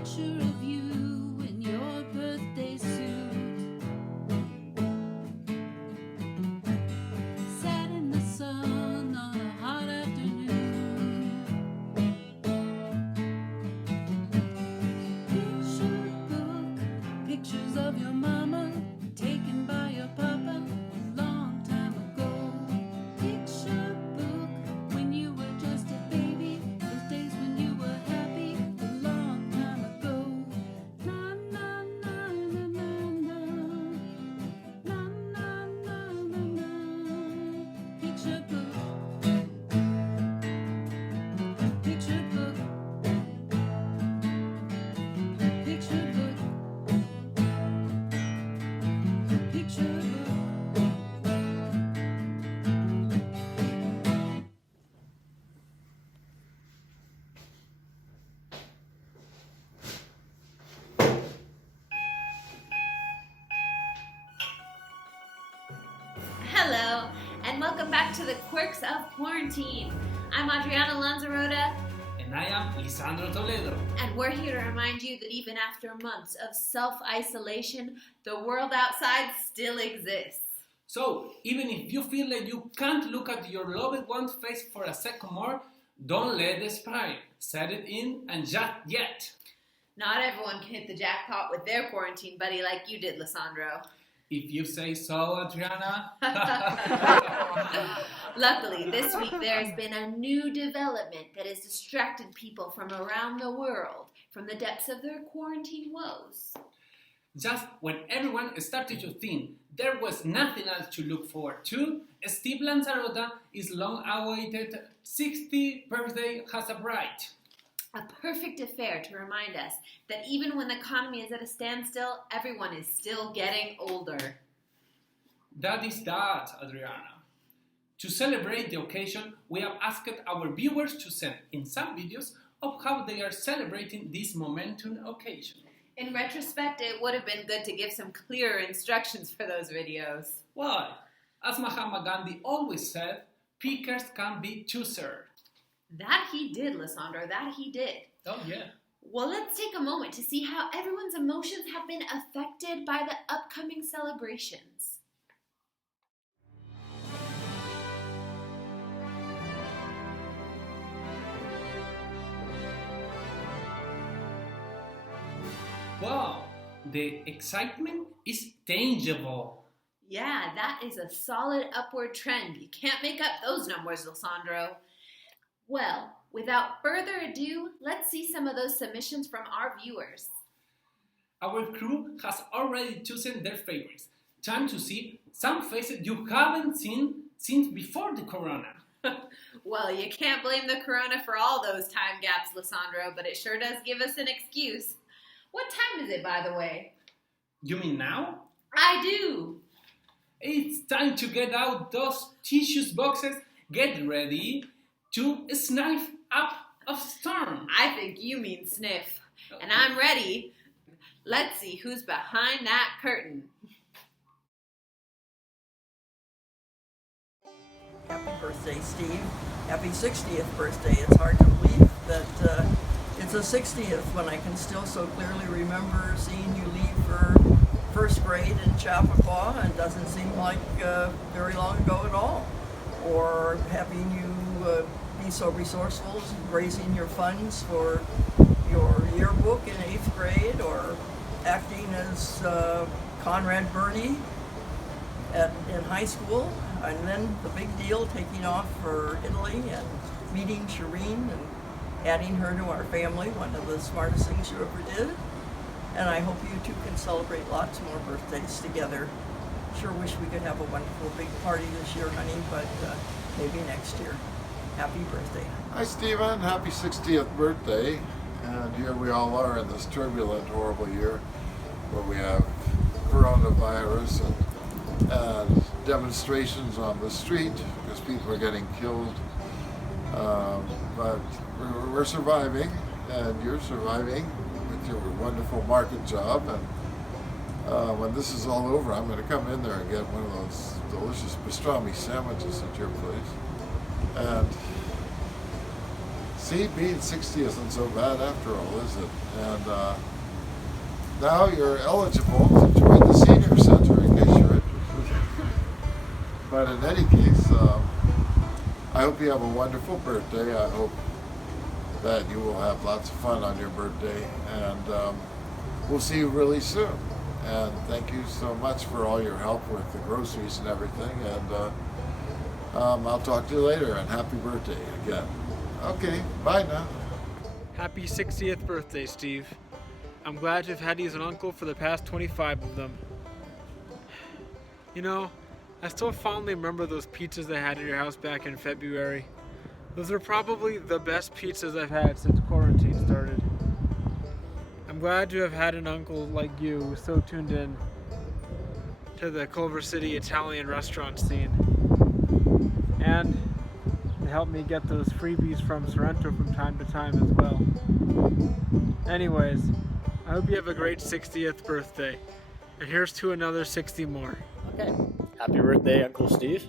picture of you in your birthday suit. Sat in the sun on a hot afternoon. Picture book, pictures of your mama taken by your papa a long time ago. Picture book, when you were just a baby, those days when you were happy a long time ago. Na na na na na na, na na na na na. Picture book, picture book, picture book, picture book. Hello, and welcome back to the Quirks of Quarantine. I'm Adriana Lanzarote, And I am Lisandro Toledo. and we're here to remind you that even after months of self-isolation, the world outside still exists. So, even if you feel like you can't look at your loved one's face for a second more, don't let the sprite set it in and just yet. Not everyone can hit the jackpot with their quarantine buddy like you did, Lisandro. If you say so, Adriana. Luckily, this week there has been a new development that has distracted people from around the world from the depths of their quarantine woes. Just when everyone started to think there was nothing else to look forward to, Steve Lanzarote, his long-awaited 60th birthday has arrived. A perfect affair to remind us that even when the economy is at a standstill, everyone is still getting older. That is that, Adriana. To celebrate the occasion, we have asked our viewers to send in some videos of how they are celebrating this momentum occasion. In retrospect, it would have been good to give some clearer instructions for those videos. Why? As Mahatma Gandhi always said, pickers can be choosers. That he did, Lisandro, that he did. Oh yeah. Well, let's take a moment to see how everyone's emotions have been affected by the upcoming celebrations. Wow, the excitement is tangible. Yeah, that is a solid upward trend. You can't make up those numbers, Lisandro. Well, without further ado, let's see some of those submissions from our viewers. Our crew has already chosen their favorites. Time to see some faces you haven't seen since before the corona. Well, you can't blame the corona for all those time gaps, Lisandro, but it sure does give us an excuse. What time is it, by the way? You mean now? I do. It's time to get out those tissues boxes. Get ready to sniff up a storm. I think you mean sniff. And I'm ready. Let's see who's behind that curtain. Happy birthday, Steve. Happy 60th birthday. It's hard to believe that it's a 60th when I can still so clearly remember seeing you leave for first grade in Chappaqua, and doesn't seem like very long ago at all. Or having you be so resourceful, raising your funds for your yearbook in 8th grade, or acting as Conrad Birdie in high school, and then the big deal, taking off for Italy and meeting Shireen and adding her to our family, one of the smartest things you ever did. And I hope you two can celebrate lots more birthdays together. Sure wish we could have a wonderful big party this year, honey, but maybe next year. Happy birthday. Hi, Stephen. Happy 60th birthday. And here we all are in this turbulent, horrible year where we have coronavirus and demonstrations on the street because people are getting killed. But we're surviving, and you're surviving with your wonderful market job. And when this is all over, I'm going to come in there and get one of those delicious pastrami sandwiches at your place. And See, being 60 isn't so bad after all, is it? And now you're eligible to join the senior center in case you're interested. But in any case, I hope you have a wonderful birthday. I hope that you will have lots of fun on your birthday, and we'll see you really soon. And thank you so much for all your help with the groceries and everything. And I'll talk to you later, and happy birthday again. Okay, bye now. Happy 60th birthday, Steve. I'm glad to have had you as an uncle for the past 25 of them. You know, I still fondly remember those pizzas I had at your house back in February. Those are probably the best pizzas I've had since quarantine started. I'm glad to have had an uncle like you who's so tuned in to the Culver City Italian restaurant scene. And to help me get those freebies from Sorrento from time to time as well. Anyways, I hope you have a great 60th birthday. And here's to another 60 more. Okay. Happy birthday, Uncle Steve.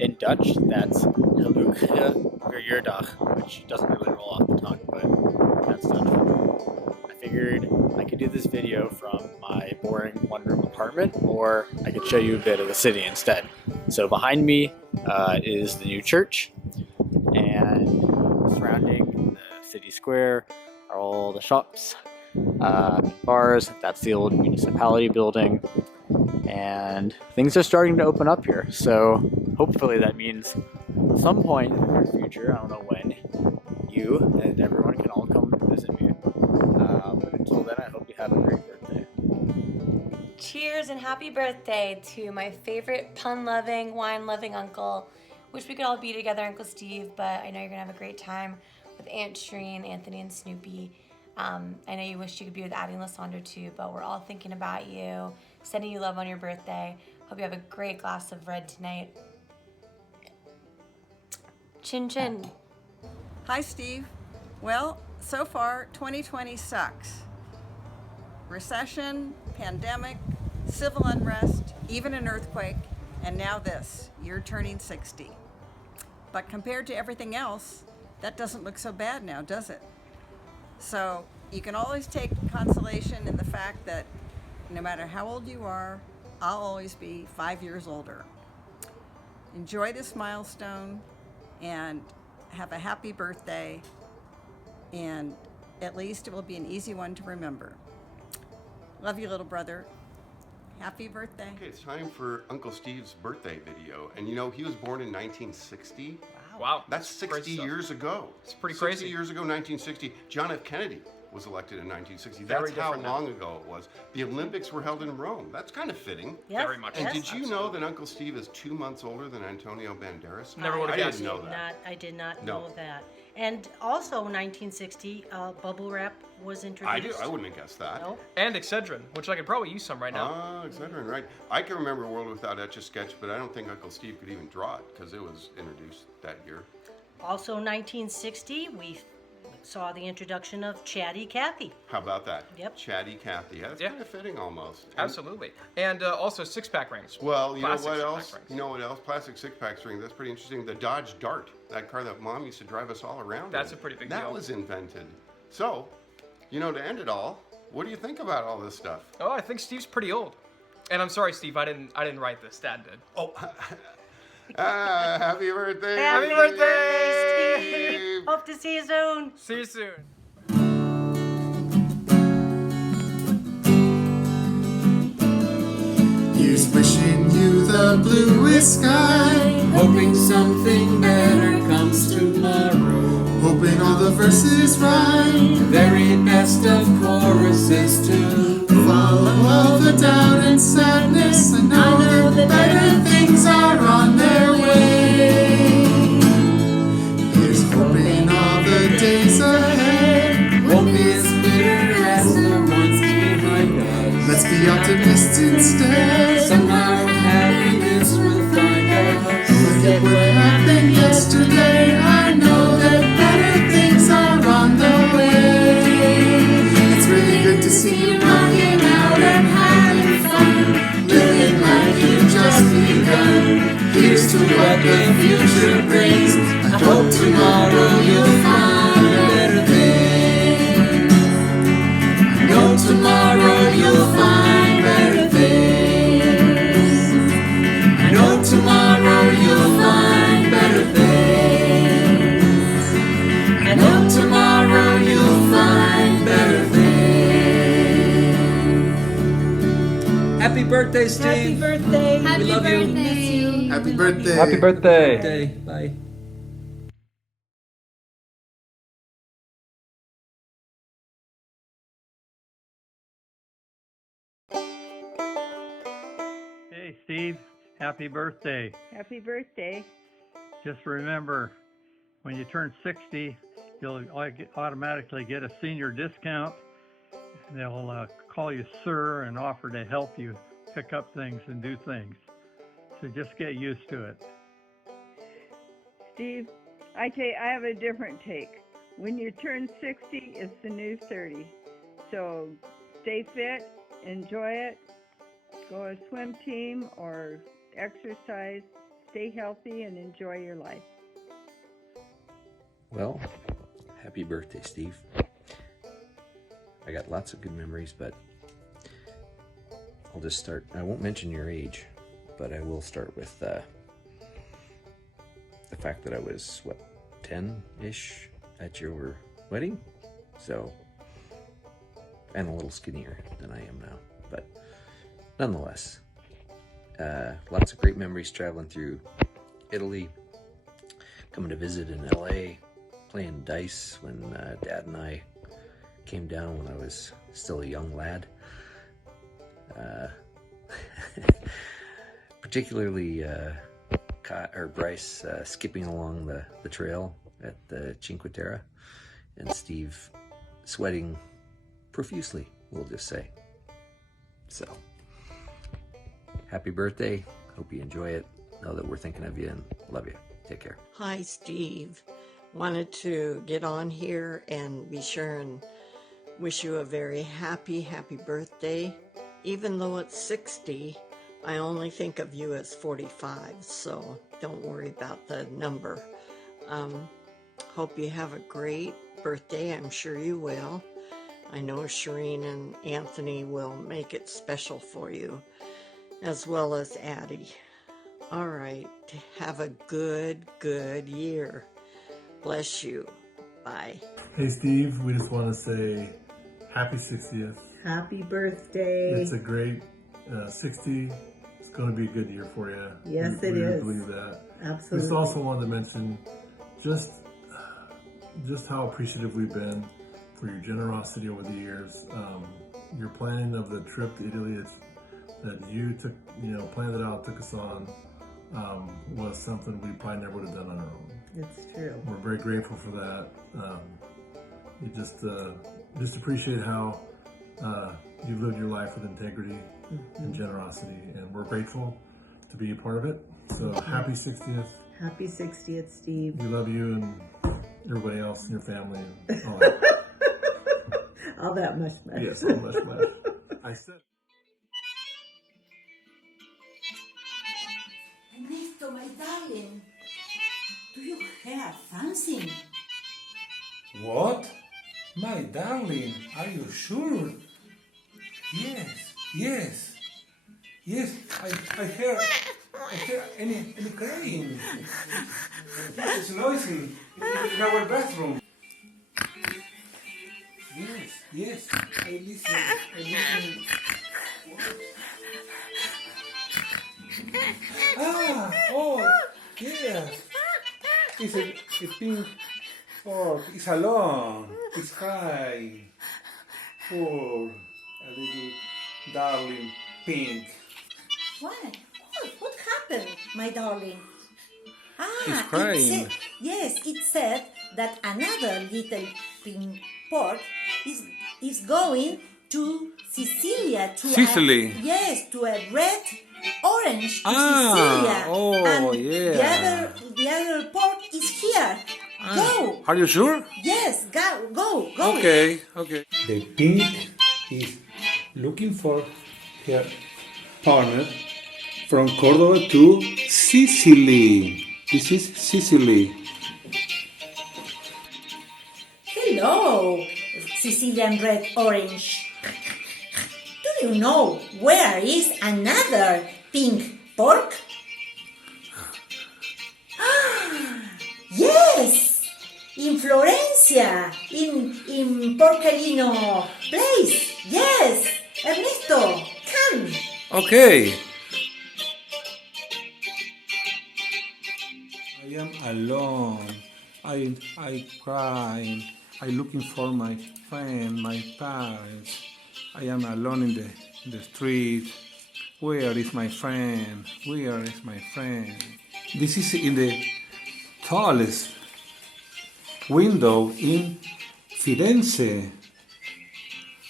In Dutch, that's Gelukkige Verjaardag, which doesn't really roll off the tongue, but that's Dutch. I figured I could do this video from my boring one-room apartment, or I could show you a bit of the city instead. So behind me is the new church, and surrounding the city square are all the shops, bars. That's the old municipality building, and things are starting to open up here. So hopefully that means at some point in the near future, I don't know when, you and everyone can all come visit me. But until then, I hope you have a great birthday. Cheers and happy birthday to my favorite pun-loving, wine-loving uncle. Wish we could all be together, Uncle Steve, but I know you're going to have a great time with Aunt Shereen, Anthony, and Snoopy. I know you wish you could be with Addie and Lysandra too, but we're all thinking about you, sending you love on your birthday. Hope you have a great glass of red tonight. Chin chin. Hi, Steve. Well, so far, 2020 sucks. Recession, pandemic, civil unrest, even an earthquake, and now this. You're turning 60. But compared to everything else, that doesn't look so bad now, does it? So you can always take consolation in the fact that no matter how old you are, I'll always be 5 years older. Enjoy this milestone and have a happy birthday, and at least it will be an easy one to remember. Love you, little brother. Happy birthday. Okay, it's time for Uncle Steve's birthday video. And you know, he was born in 1960. Wow. That's 60 years ago. It's pretty 60 crazy. years ago, 1960. John F. Kennedy was elected in 1960. Very That's how different now. long ago it was. The Olympics were held in Rome. That's kind of fitting. Yes, Very much. And yes. did you know that Uncle Steve is 2 months older than Antonio Banderas? Never would have I guessed. didn't know that. I did not No. know that. And also 1960, bubble wrap was introduced. I wouldn't have guessed that. Nope. And Excedrin, which I could probably use some right now. Ah, Excedrin, right. I can remember a World Without Etch-a-Sketch, but I don't think Uncle Steve could even draw it because it was introduced that year. Also 1960, we saw the introduction of Chatty Cathy. How about that? Yep. Chatty Cathy. That's Yeah. kind of fitting almost. And- Absolutely. And also six-pack rings. Well, you know Plastic what six-pack else? rings. You know what else? Plastic six-pack ring. That's pretty interesting. The Dodge Dart, that car that Mom used to drive us all around. That's in. a pretty big That deal. was invented. So, you know, to end it all, what do you think about all this stuff? Oh, I think Steve's pretty old. And I'm sorry, Steve, I didn't write this. Dad did. Oh, happy birthday! Happy birthday, Steve! Hope to see you soon. See you soon. Here's wishing you the bluest sky, Hoping something better comes tomorrow. hoping all the verses rhyme. Very best of choruses too. Follow all the doubt and sadness, and know that better things are on their way. Here's hoping all the days ahead. Won't be as bitter as the ones behind us. Let's be optimists instead. Somehow happiness will find us. Look at what happened yesterday. I know that better things are on the way. It's really good to see you rocking out and having fun, living like you've just begun. Here's to what the future brings. I hope tomorrow you'll find Happy birthday, Steve. Happy birthday. Happy love you. birthday. Miss you. Happy birthday. Happy birthday. Birthday. Bye. Hey, Steve, happy birthday. Happy birthday. Just remember, when you turn 60, you'll automatically get a senior discount. They'll call you sir and offer to help you pick up things and do things. So just get used to it. Steve, I have a different take. When you turn 60, it's the new 30. So stay fit, enjoy it, go a swim team or exercise, stay healthy, and enjoy your life. Well, happy birthday, Steve. I got lots of good memories, but I'll just start. I won't mention your age, but I will start with the fact that I was, 10-ish at your wedding? So, and a little skinnier than I am now, but nonetheless, lots of great memories traveling through Italy, coming to visit in LA, playing dice when Dad and I came down when I was still a young lad. Particularly Bryce skipping along the trail at the Cinque Terre, and Steve sweating profusely, we'll just say. So, happy birthday. Hope you enjoy it. Know that we're thinking of you and love you. Take care. Hi, Steve. Wanted to get on here and be sure and wish you a very happy birthday. Even though it's 60, I only think of you as 45, so don't worry about the number. Hope you have a great birthday. I'm sure you will. I know Shireen and Anthony will make it special for you, as well as Addie. All right, have a good year. Bless you. Bye. Hey Steve, we just want to say happy 60th. Happy birthday. It's a great 60. It's going to be a good year for you. Yes, we it really is. believe that. Absolutely. Just also wanted to mention just how appreciative we've been for your generosity over the years. Your planning of the trip to Italy that you took, planned it out, took us on, was something we probably never would have done on our own. It's true. We're very grateful for that. You just appreciate how you've lived your life with integrity and generosity, and we're grateful to be a part of it. So happy 60th. Happy 60th, Steve. We love you and everybody else in your family and all that. All that much. Yes, all much. I said. Ernesto, my darling, do you have something? What? My darling, are you sure? Yes. I hear any crying. It's noisy in our bathroom. Yes, I listen. Yes. It's a pink fork. It's alone. It's high. Poor, a little darling pink. What happened, my darling? He's crying. It said that another little pink pork is going to Sicilia Sicily. To a red orange to Sicilia. Yeah. The other pork is here. Go. Are you sure? Yes, go. Okay. The pink is looking for her partner from Córdoba to Sicily. This is Sicily. Hello, Sicilian red orange. Do you know where is another pink pork? Yes, in Florencia, in Porcalino place. Yes, Ernesto, come. Okay. I am alone. I cry. I looking for my friend, my parents. I am alone in the street. Where is my friend? Where is my friend? This is in the tallest window in Firenze.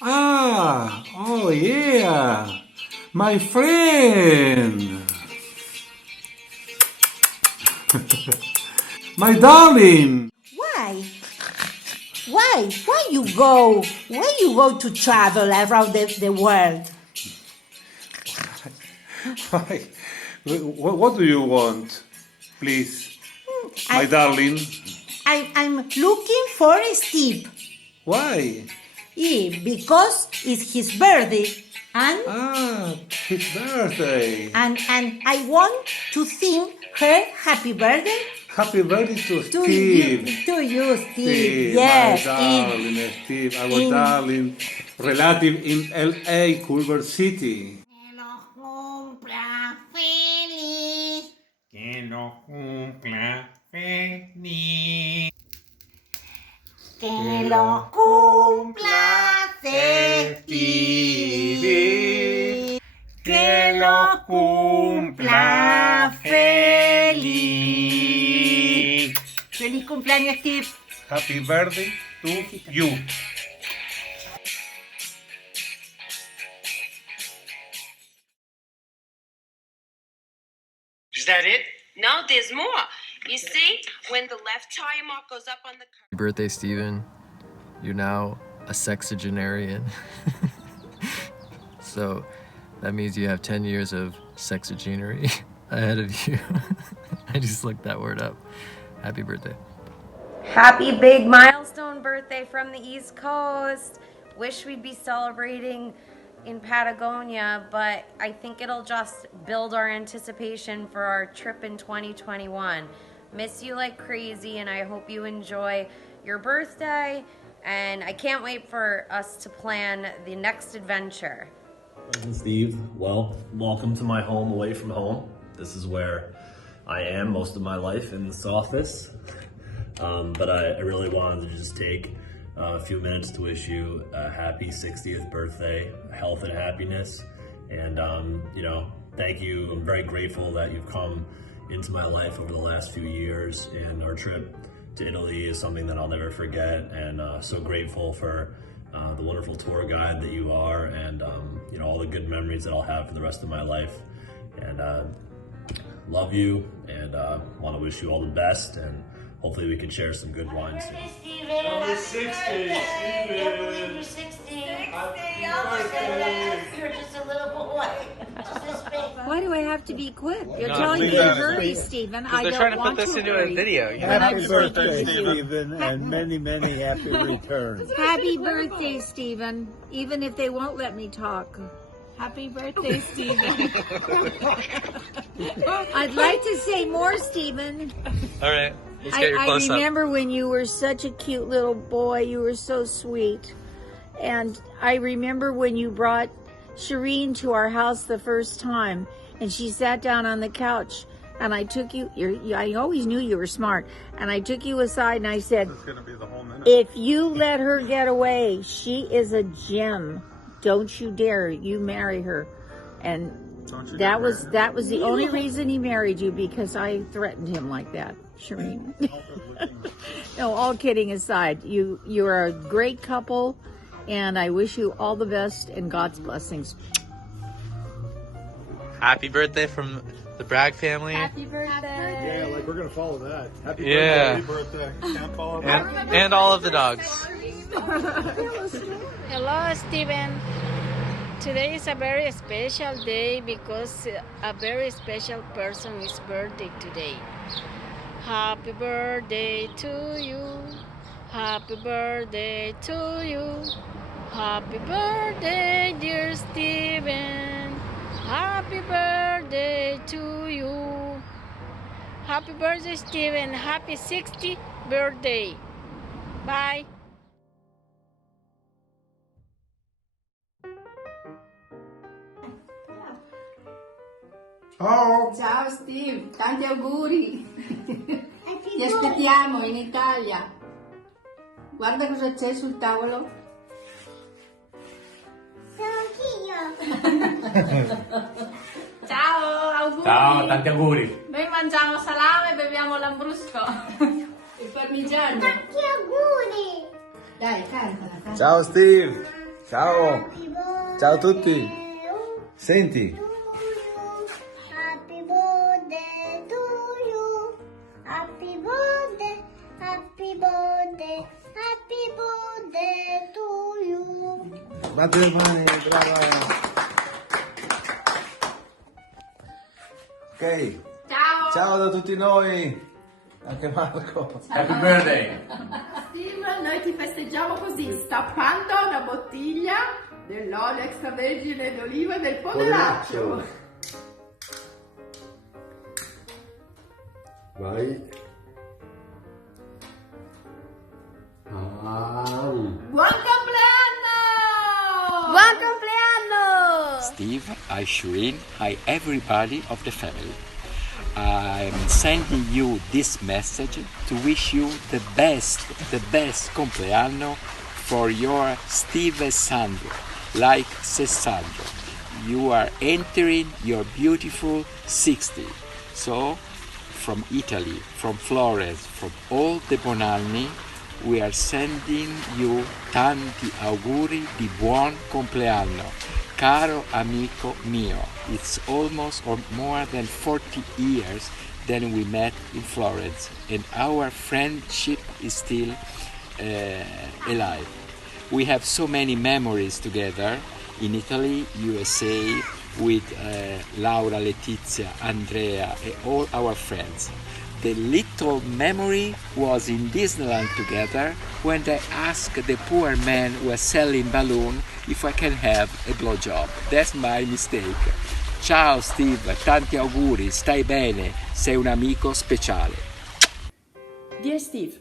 Ah, oh yeah, my friend, my darling. Why? Why? Why you go? Why you go to travel around the world? Why? What do you want, please, my darling? I'm looking for Steve. Why? Because it's his birthday. And his birthday. And I want to sing her happy birthday. Happy birthday to To Steve. you, Steve. Steve, Yes, my darling Steve, our darling relative in LA, Culver City. Que lo cumpla feliz. Que lo cumpla feliz. Que lo cumpla feliz. Feliz cumpleaños, Steve. Happy birthday to you. Is that it? No, there's more. You see, when the left tire mark goes up on the curve. Happy birthday, Steven. You're now a sexagenarian. So that means you have 10 years of sexagenery ahead of you. I just looked that word up. Happy birthday. Happy big milestone birthday from the East Coast. Wish we'd be celebrating in Patagonia, but I think it'll just build our anticipation for our trip in 2021. Miss you like crazy, and I hope you enjoy your birthday, and I can't wait for us to plan the next adventure. Steve, well, welcome to my home away from home. This is where I am most of my life, in this office. But I really wanted to just take a few minutes to wish you a happy 60th birthday, health and happiness. And, thank you. I'm very grateful that you've come into my life over the last few years. And our trip to Italy is something that I'll never forget. And so grateful for the wonderful tour guide that you are, and all the good memories that I'll have for the rest of my life. And love you, and want to wish you all the best, and hopefully we can share some good wine soon. Happy 60, Steven. You're 60. You're just a little boy. Why do I have to be quick? You're No, telling me please to don't. hurry, Stephen. I they're don't trying to put want this to into a hurry. video. You But Happy I'm birthday, speaking. Stephen, and many, many happy returns. Happy birthday, Stephen. Even if they won't let me talk. Happy birthday, Stephen. I'd like to say more, Stephen. All right, let's get your I close up. remember when you were such a cute little boy. You were so sweet. And I remember when you brought Shireen to our house the first time, and she sat down on the couch, and I took you, I always knew you were smart, and I took you aside and I said, It's going to be the whole minute. if you let her get away, she is a gem. Don't you dare, you marry her. And that was the only reason he married you, because I threatened him like that, Shireen. No, all kidding aside, you are a great couple, and I wish you all the best and God's blessings. Happy birthday from the Bragg family. Happy birthday. Yeah, like we're going to follow that. Happy Yeah. birthday. Can't follow that. And all of the dogs. Hello, Stephen. Today is a very special day because a very special person's birthday today. Happy birthday to you. Happy birthday to you. Happy birthday, dear Stephen. Happy birthday to you. Happy birthday, Stephen. Happy 60th birthday. Bye. Ciao. Ciao Steve, tanti auguri. Ti aspettiamo in Italia. Guarda cosa c'è sul tavolo. Ciao, auguri. Ciao, tanti auguri. Noi mangiamo salame e beviamo lambrusco. Il parmigiano. Tanti auguri. Dai, canta. Ciao Steve. Ciao. Ciao a tutti. Senti. Happy birthday to you. Happy birthday, happy birthday, happy birthday to you. Batte le mani, brava. Ok. Ciao. Ciao da tutti noi. Anche Marco. Happy birthday. Steve, noi ti festeggiamo così, stappando una bottiglia dell'olio extravergine d'oliva del Poderaccio. Vai. Buon compleanno! Buon compleanno! Steve, hi Shirin, hi everybody of the family. I'm sending you this message to wish you the best compleanno for your Steve Sandro, like Sessandro. You are entering your beautiful 60. So, from Italy, from Florence, from all the Bonanni, we are sending you tanti auguri di buon compleanno. Caro amico mio, it's almost or more than 40 years than we met in Florence, and our friendship is still alive. We have so many memories together in Italy, USA, with Laura, Letizia, Andrea, and all our friends. The little memory was in Disneyland together when they asked the poor man who was selling balloon if I can have a blowjob. That's my mistake. Ciao Steve, tanti auguri, stai bene, sei un amico speciale. Dear Steve,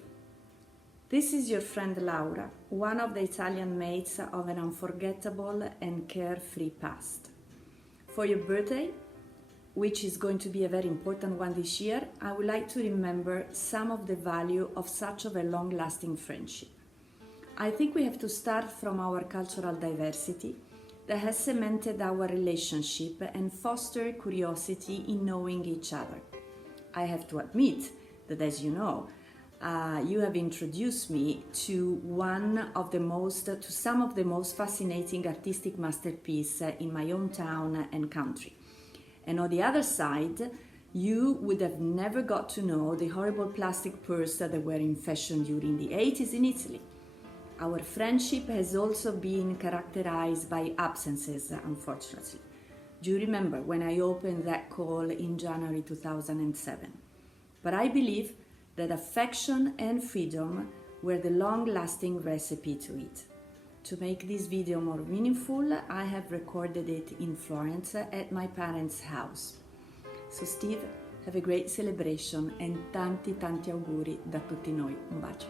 this is your friend Laura, one of the Italian maids of an unforgettable and carefree past. For your birthday, which is going to be a very important one this year, I would like to remember some of the value of such a long-lasting friendship. I think we have to start from our cultural diversity that has cemented our relationship and fostered curiosity in knowing each other. I have to admit that, as you know, you have introduced me to some of the most fascinating artistic masterpieces in my own town and country. And on the other side, you would have never got to know the horrible plastic purse that were in fashion during the 80s in Italy. Our friendship has also been characterized by absences, unfortunately. Do you remember when I opened that call in January 2007? But I believe that affection and freedom were the long-lasting recipe to it. To make this video more meaningful, I have recorded it in Florence at my parents' house. So Steve, have a great celebration and tanti auguri da tutti noi. Un bacio.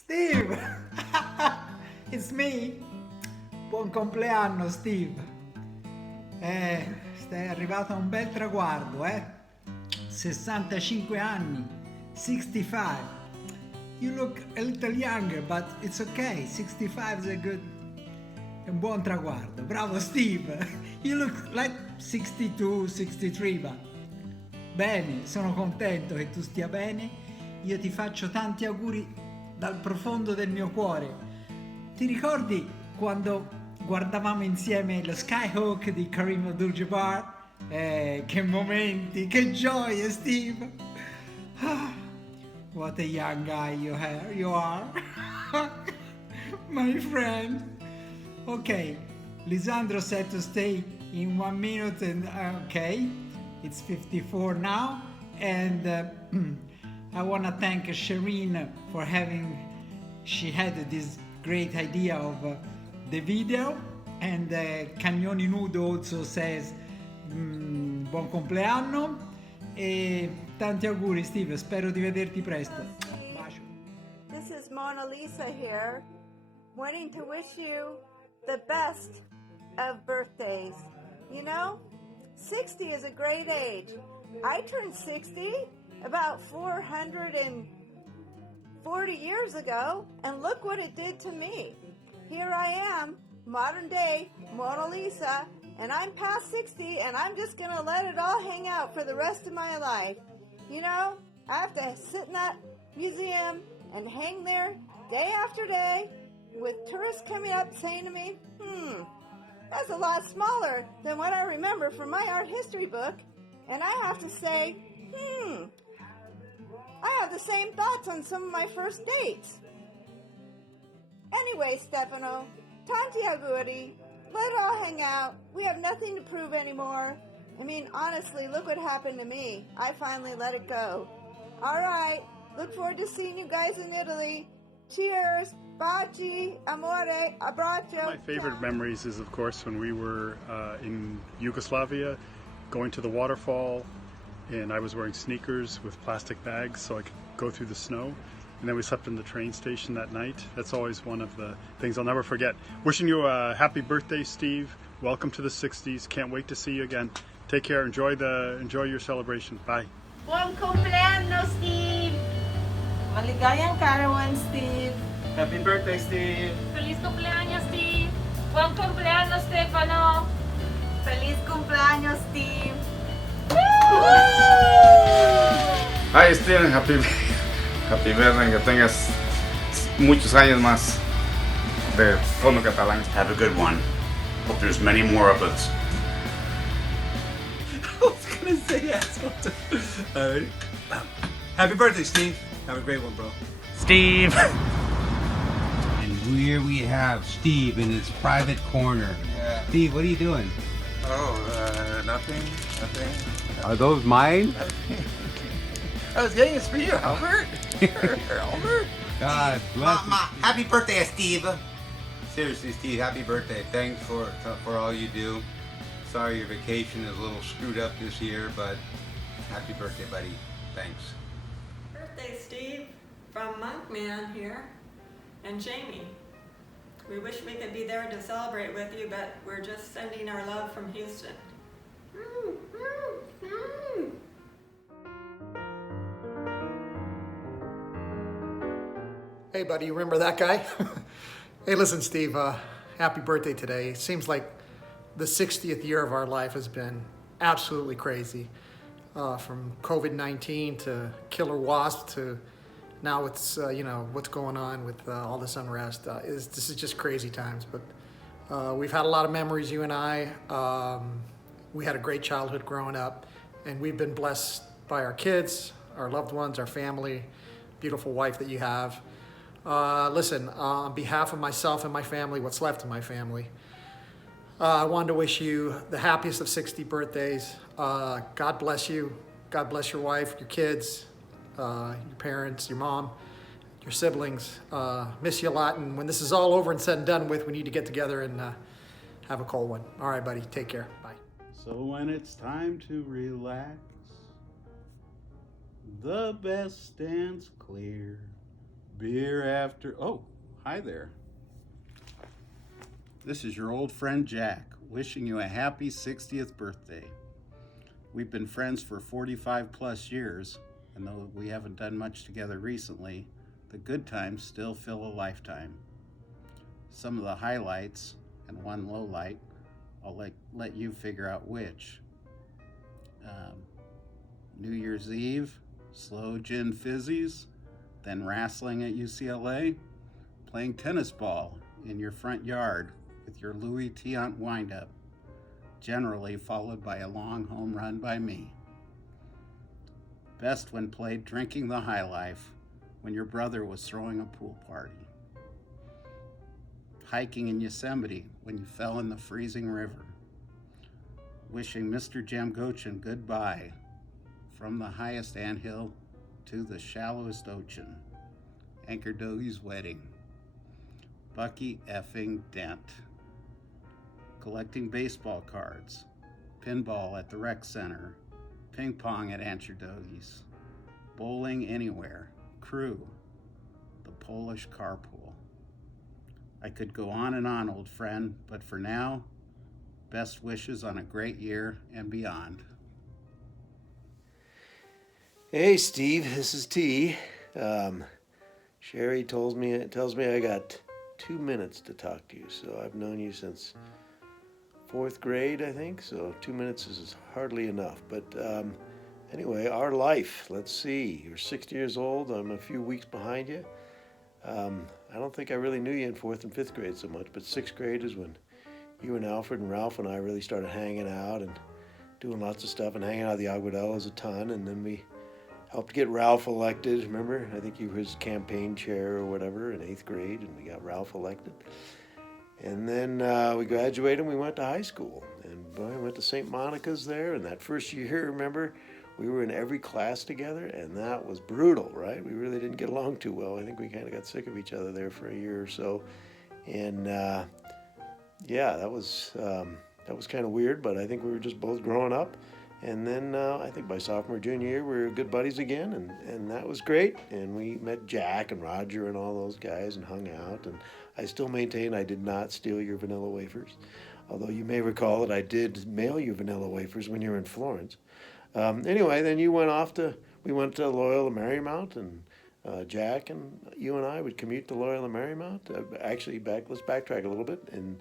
Steve! It's me! Buon compleanno, Steve! Stai arrivato a un bel traguardo, 65 anni, 65. You look a little younger, but it's okay. 65 is è un buon traguardo. Bravo, Steve! You look like 62, 63, ma bene, sono contento che tu stia bene. Io ti faccio tanti auguri dal profondo del mio cuore. Ti ricordi quando guardavamo insieme lo Skyhook di Kareem Abdul-Jabbar. Che momenti, che gioie, Steve! Ah, what a young guy you are. My friend. Okay, Lisandro said to stay in 1 minute and okay, it's 54 now. And I want to thank Shireen for she had this great idea of the video. And Cagnoni Nudo also says buon compleanno e tanti auguri Steve, spero di vederti presto. Bacio. This is Mona Lisa here, wanting to wish you the best of birthdays. You know, 60 is a great age. I turned 60 about 440 years ago, and look what it did to me. Here I am, modern day Mona Lisa, and I'm past 60, and I'm just going to let it all hang out for the rest of my life. You know, I have to sit in that museum and hang there day after day with tourists coming up saying to me, that's a lot smaller than what I remember from my art history book. And I have to say, I have the same thoughts on some of my first dates. Anyway, Stefano, tanti auguri. Let it all hang out. We have nothing to prove anymore. I mean, honestly, look what happened to me. I finally let it go. All right. Look forward to seeing you guys in Italy. Cheers. Baci, amore, abbraccio. My favorite memories is, of course, when we were in Yugoslavia, going to the waterfall, and I was wearing sneakers with plastic bags so I could go through the snow. And then we slept in the train station that night. That's always one of the things I'll never forget. Wishing you a happy birthday, Steve. Welcome to the 60s. Can't wait to see you again. Take care. Enjoy your celebration. Bye. Buon compleanno, Steve! Maligayang Karawan, Steve. Happy birthday, Steve. Feliz cumpleaños, Steve. Buon compleanno, Stefano. Feliz cumpleaños, Steve. Hi, Steve. Happy birthday, que tengas muchos años más de fondo catalán. Have a good one. Hope there's many more of us. I was gonna say asshole. Alright. Happy birthday, Steve. Have a great one, bro. Steve. And here we have Steve in his private corner. Yeah. Steve, what are you doing? Oh, nothing. Are those mine? I was getting this for you, Albert. Albert. God bless you. Happy birthday, Steve. Seriously, Steve, happy birthday. Thanks for all you do. Sorry your vacation is a little screwed up this year, but happy birthday, buddy. Thanks. Birthday, Steve, from Monkman here, and Jamie. We wish we could be there to celebrate with you, but we're just sending our love from Houston. Hey, buddy, you remember that guy? Hey, listen, Steve, happy birthday today. It seems like the 60th year of our life has been absolutely crazy. From COVID-19 to killer wasp to now it's, what's going on with all this unrest. This is just crazy times, but we've had a lot of memories, you and I. We had a great childhood growing up, and we've been blessed by our kids, our loved ones, our family, beautiful wife that you have. Listen, on behalf of myself and my family, what's left of my family, I wanted to wish you the happiest of 60 birthdays. God bless you. God bless your wife, your kids, your parents, your mom, your siblings. Miss you a lot, and when this is all over and said and done with, we need to get together and have a cold one. All right, buddy, take care. Bye. So when it's time to relax, the best stands clear. Beer after... Oh, hi there. This is your old friend Jack, wishing you a happy 60th birthday. We've been friends for 45 plus years, and though we haven't done much together recently, the good times still feel a lifetime. Some of the highlights, and one low light, I'll let you figure out which. New Year's Eve, slow gin fizzies, then wrestling at UCLA, playing tennis ball in your front yard with your Louis Tiant windup, generally followed by a long home run by me. Best when played drinking the high life when your brother was throwing a pool party. Hiking in Yosemite when you fell in the freezing river. Wishing Mr. Jamgochin goodbye from the highest anthill to the shallowest ocean. Anchor Dogie's wedding. Bucky effing Dent. Collecting baseball cards. Pinball at the rec center. Ping pong at Anchor Dogie's. Bowling anywhere. Crew. The Polish carpool. I could go on and on, old friend, but for now, best wishes on a great year and beyond. Hey, Steve, this is T. Sherry tells me I got 2 minutes to talk to you. So I've known you since 4th grade, I think. So 2 minutes is hardly enough. But anyway, our life. Let's see. You're 60 years old. I'm a few weeks behind you. I don't think I really knew you in 4th and 5th grade so much, but 6th grade is when you and Alfred and Ralph and I really started hanging out and doing lots of stuff and hanging out at the Aguadelas a ton. And then we helped get Ralph elected. Remember? I think you were his campaign chair or whatever in 8th grade, and we got Ralph elected. And then we graduated and we went to high school. And boy, we went to St. Monica's there. And that first year, remember, we were in every class together, and that was brutal, right? We really didn't get along too well. I think we kind of got sick of each other there for a year or so. And yeah, that was kind of weird, but I think we were just both growing up. And then I think by sophomore, junior year, we were good buddies again, and that was great. And we met Jack and Roger and all those guys and hung out. And I still maintain I did not steal your vanilla wafers, although you may recall that I did mail you vanilla wafers when you were in Florence. Anyway, then we went to Loyola Marymount, and Jack and you and I would commute to Loyola Marymount. Actually, let's backtrack a little bit. In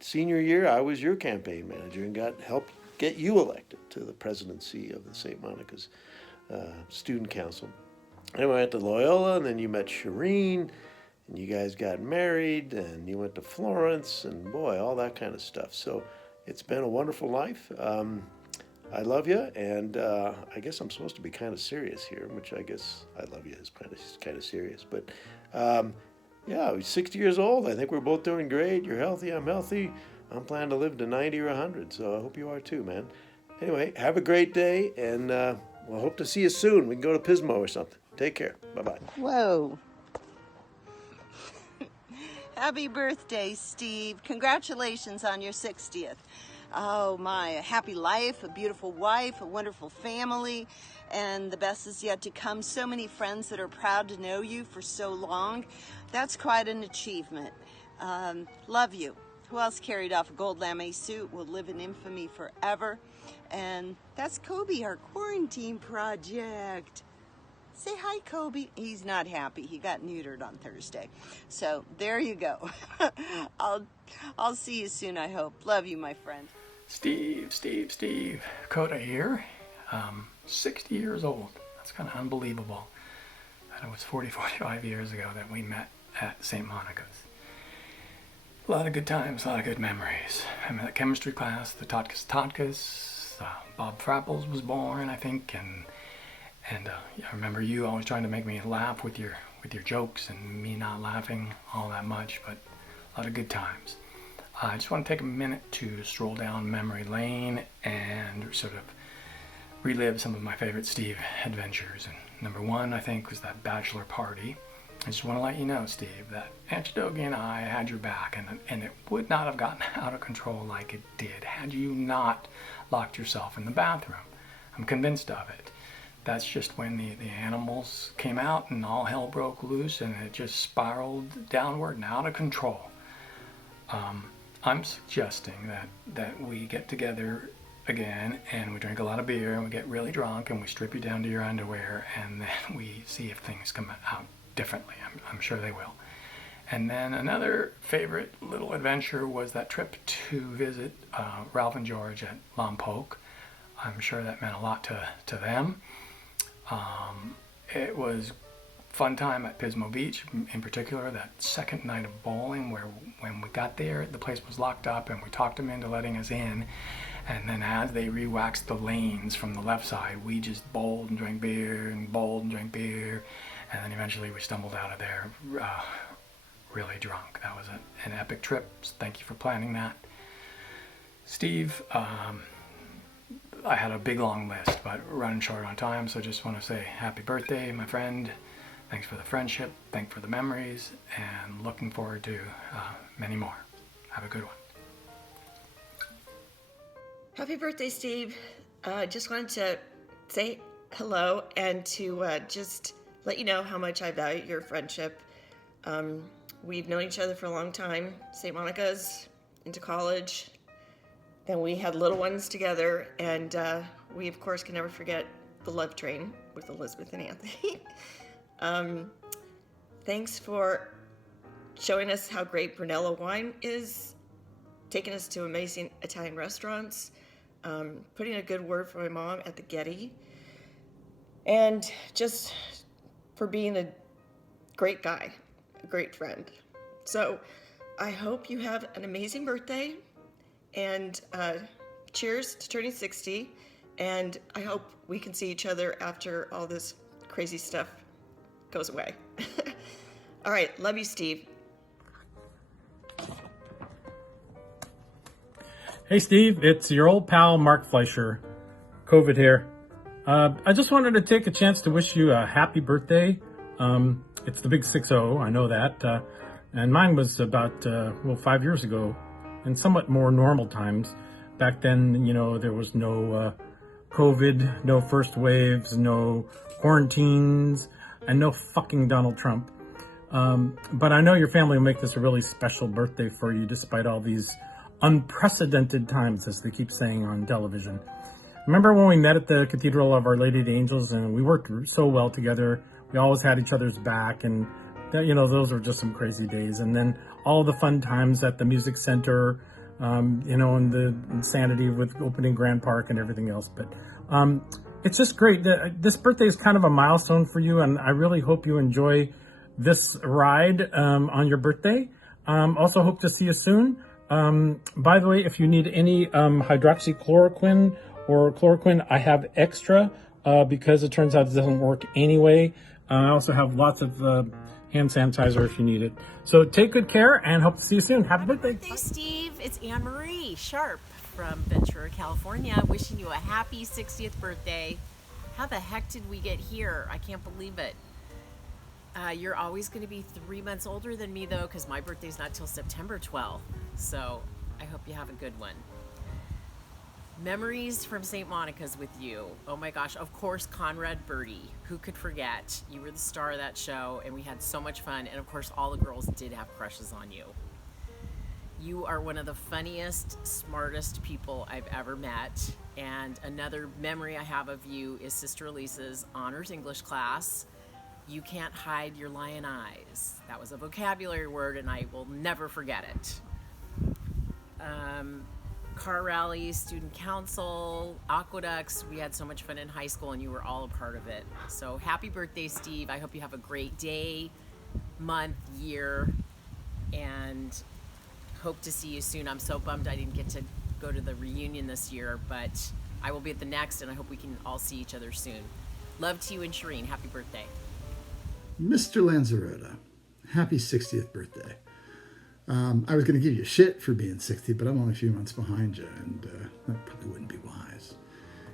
senior year, I was your campaign manager and helped get you elected to the presidency of the St. Monica's Student Council. And I went to Loyola, and then you met Shireen, and you guys got married, and you went to Florence, and boy, all that kind of stuff. So it's been a wonderful life. I love you, and I guess I'm supposed to be kind of serious here, which I guess I love you is kind of serious. But yeah, I was 60 years old. I think we're both doing great. You're healthy, I'm healthy. I'm planning to live to 90 or 100, so I hope you are too, man. Anyway, have a great day, and we'll hope to see you soon. We can go to Pismo or something. Take care. Bye-bye. Whoa. Happy birthday, Steve. Congratulations on your 60th. Oh my, a happy life, a beautiful wife, a wonderful family, and the best is yet to come. So many friends that are proud to know you for so long. That's quite an achievement. Love you. Who else carried off a gold lame suit will live in infamy forever. And that's Kobe, our quarantine project. Say hi, Kobe. He's not happy. He got neutered on Thursday. So there you go. I'll see you soon, I hope. Love you, my friend. Steve. Coda here. 60 years old. That's kind of unbelievable. And it was 45 years ago that we met at St. Monica's. A lot of good times, a lot of good memories. I'm in the chemistry class, the Totkas. Bob Frapples was born, I think, and I remember you always trying to make me laugh with your jokes and me not laughing all that much, but a lot of good times. I just want to take a minute to stroll down memory lane and sort of relive some of my favorite Steve adventures. And number one, I think, was that bachelor party. I just want to let you know, Steve, that Antidogi and I had your back, and it would not have gotten out of control like it did had you not locked yourself in the bathroom. I'm convinced of it. That's just when the animals came out and all hell broke loose, and it just spiraled downward and out of control. I'm suggesting that we get together again and we drink a lot of beer and we get really drunk and we strip you down to your underwear, and then we see if things come out differently. I'm sure they will. And then another favorite little adventure was that trip to visit Ralph and George at Lompoc. I'm sure that meant a lot to them. It was fun time at Pismo Beach, in particular that second night of bowling, where when we got there, the place was locked up and we talked them into letting us in. And then as they re-waxed the lanes from the left side, we just bowled and drank beer and bowled and drank beer. And then eventually we stumbled out of there really drunk. That was an epic trip. Thank you for planning that. Steve, I had a big long list, but running short on time, so just want to say happy birthday, my friend. Thanks for the friendship, thanks for the memories, and looking forward to many more. Have a good one. Happy birthday, Steve. Just wanted to say hello and to just let you know how much I value your friendship. We've known each other for a long time, St. Monica's, into college. Then we had little ones together, and we, of course, can never forget the love train with Elizabeth and Anthony. Thanks for showing us how great Brunello wine is, taking us to amazing Italian restaurants, putting a good word for my mom at the Getty, and just for being a great guy, a great friend. So I hope you have an amazing birthday, and cheers to turning 60, and I hope we can see each other after all this crazy stuff goes away. All right, love you, Steve. Hey Steve, it's your old pal Mark Fleischer. COVID here. I just wanted to take a chance to wish you a happy birthday. It's the big 6-0, I know that. And mine was about, 5 years ago, in somewhat more normal times. Back then, there was no COVID, no first waves, no quarantines, and no fucking Donald Trump. But I know your family will make this a really special birthday for you, despite all these unprecedented times, as they keep saying on television. Remember when we met at the Cathedral of Our Lady of the Angels, and we worked so well together? We always had each other's back, and those were just some crazy days. And then all the fun times at the Music Center, and the insanity with opening Grand Park and everything else. But it's just great. This birthday is kind of a milestone for you, and I really hope you enjoy this ride on your birthday. Also hope to see you soon. By the way, if you need any hydroxychloroquine or chloroquine, I have extra because it turns out it doesn't work anyway. I also have lots of hand sanitizer if you need it. So take good care and hope to see you soon. Happy birthday. Steve. It's Anne-Marie Sharp from Ventura, California, wishing you a happy 60th birthday. How the heck did we get here? I can't believe it. You're always going to be 3 months older than me, though, because my birthday's not till September 12th. So I hope you have a good one. Memories from St. Monica's with you. Oh my gosh, of course, Conrad Birdie. Who could forget? You were the star of that show, and we had so much fun. And of course, all the girls did have crushes on you. You are one of the funniest, smartest people I've ever met. And another memory I have of you is Sister Elisa's honors English class. You can't hide your lion eyes. That was a vocabulary word, and I will never forget it. Car rallies, student council, aqueducts. We had so much fun in high school, and you were all a part of it. So happy birthday, Steve. I hope you have a great day, month, year, and hope to see you soon. I'm so bummed I didn't get to go to the reunion this year, but I will be at the next, and I hope we can all see each other soon. Love to you and Shireen. Happy birthday. Mr. Lanzarotta, happy 60th birthday. I was going to give you shit for being 60, but I'm only a few months behind you, and that probably wouldn't be wise.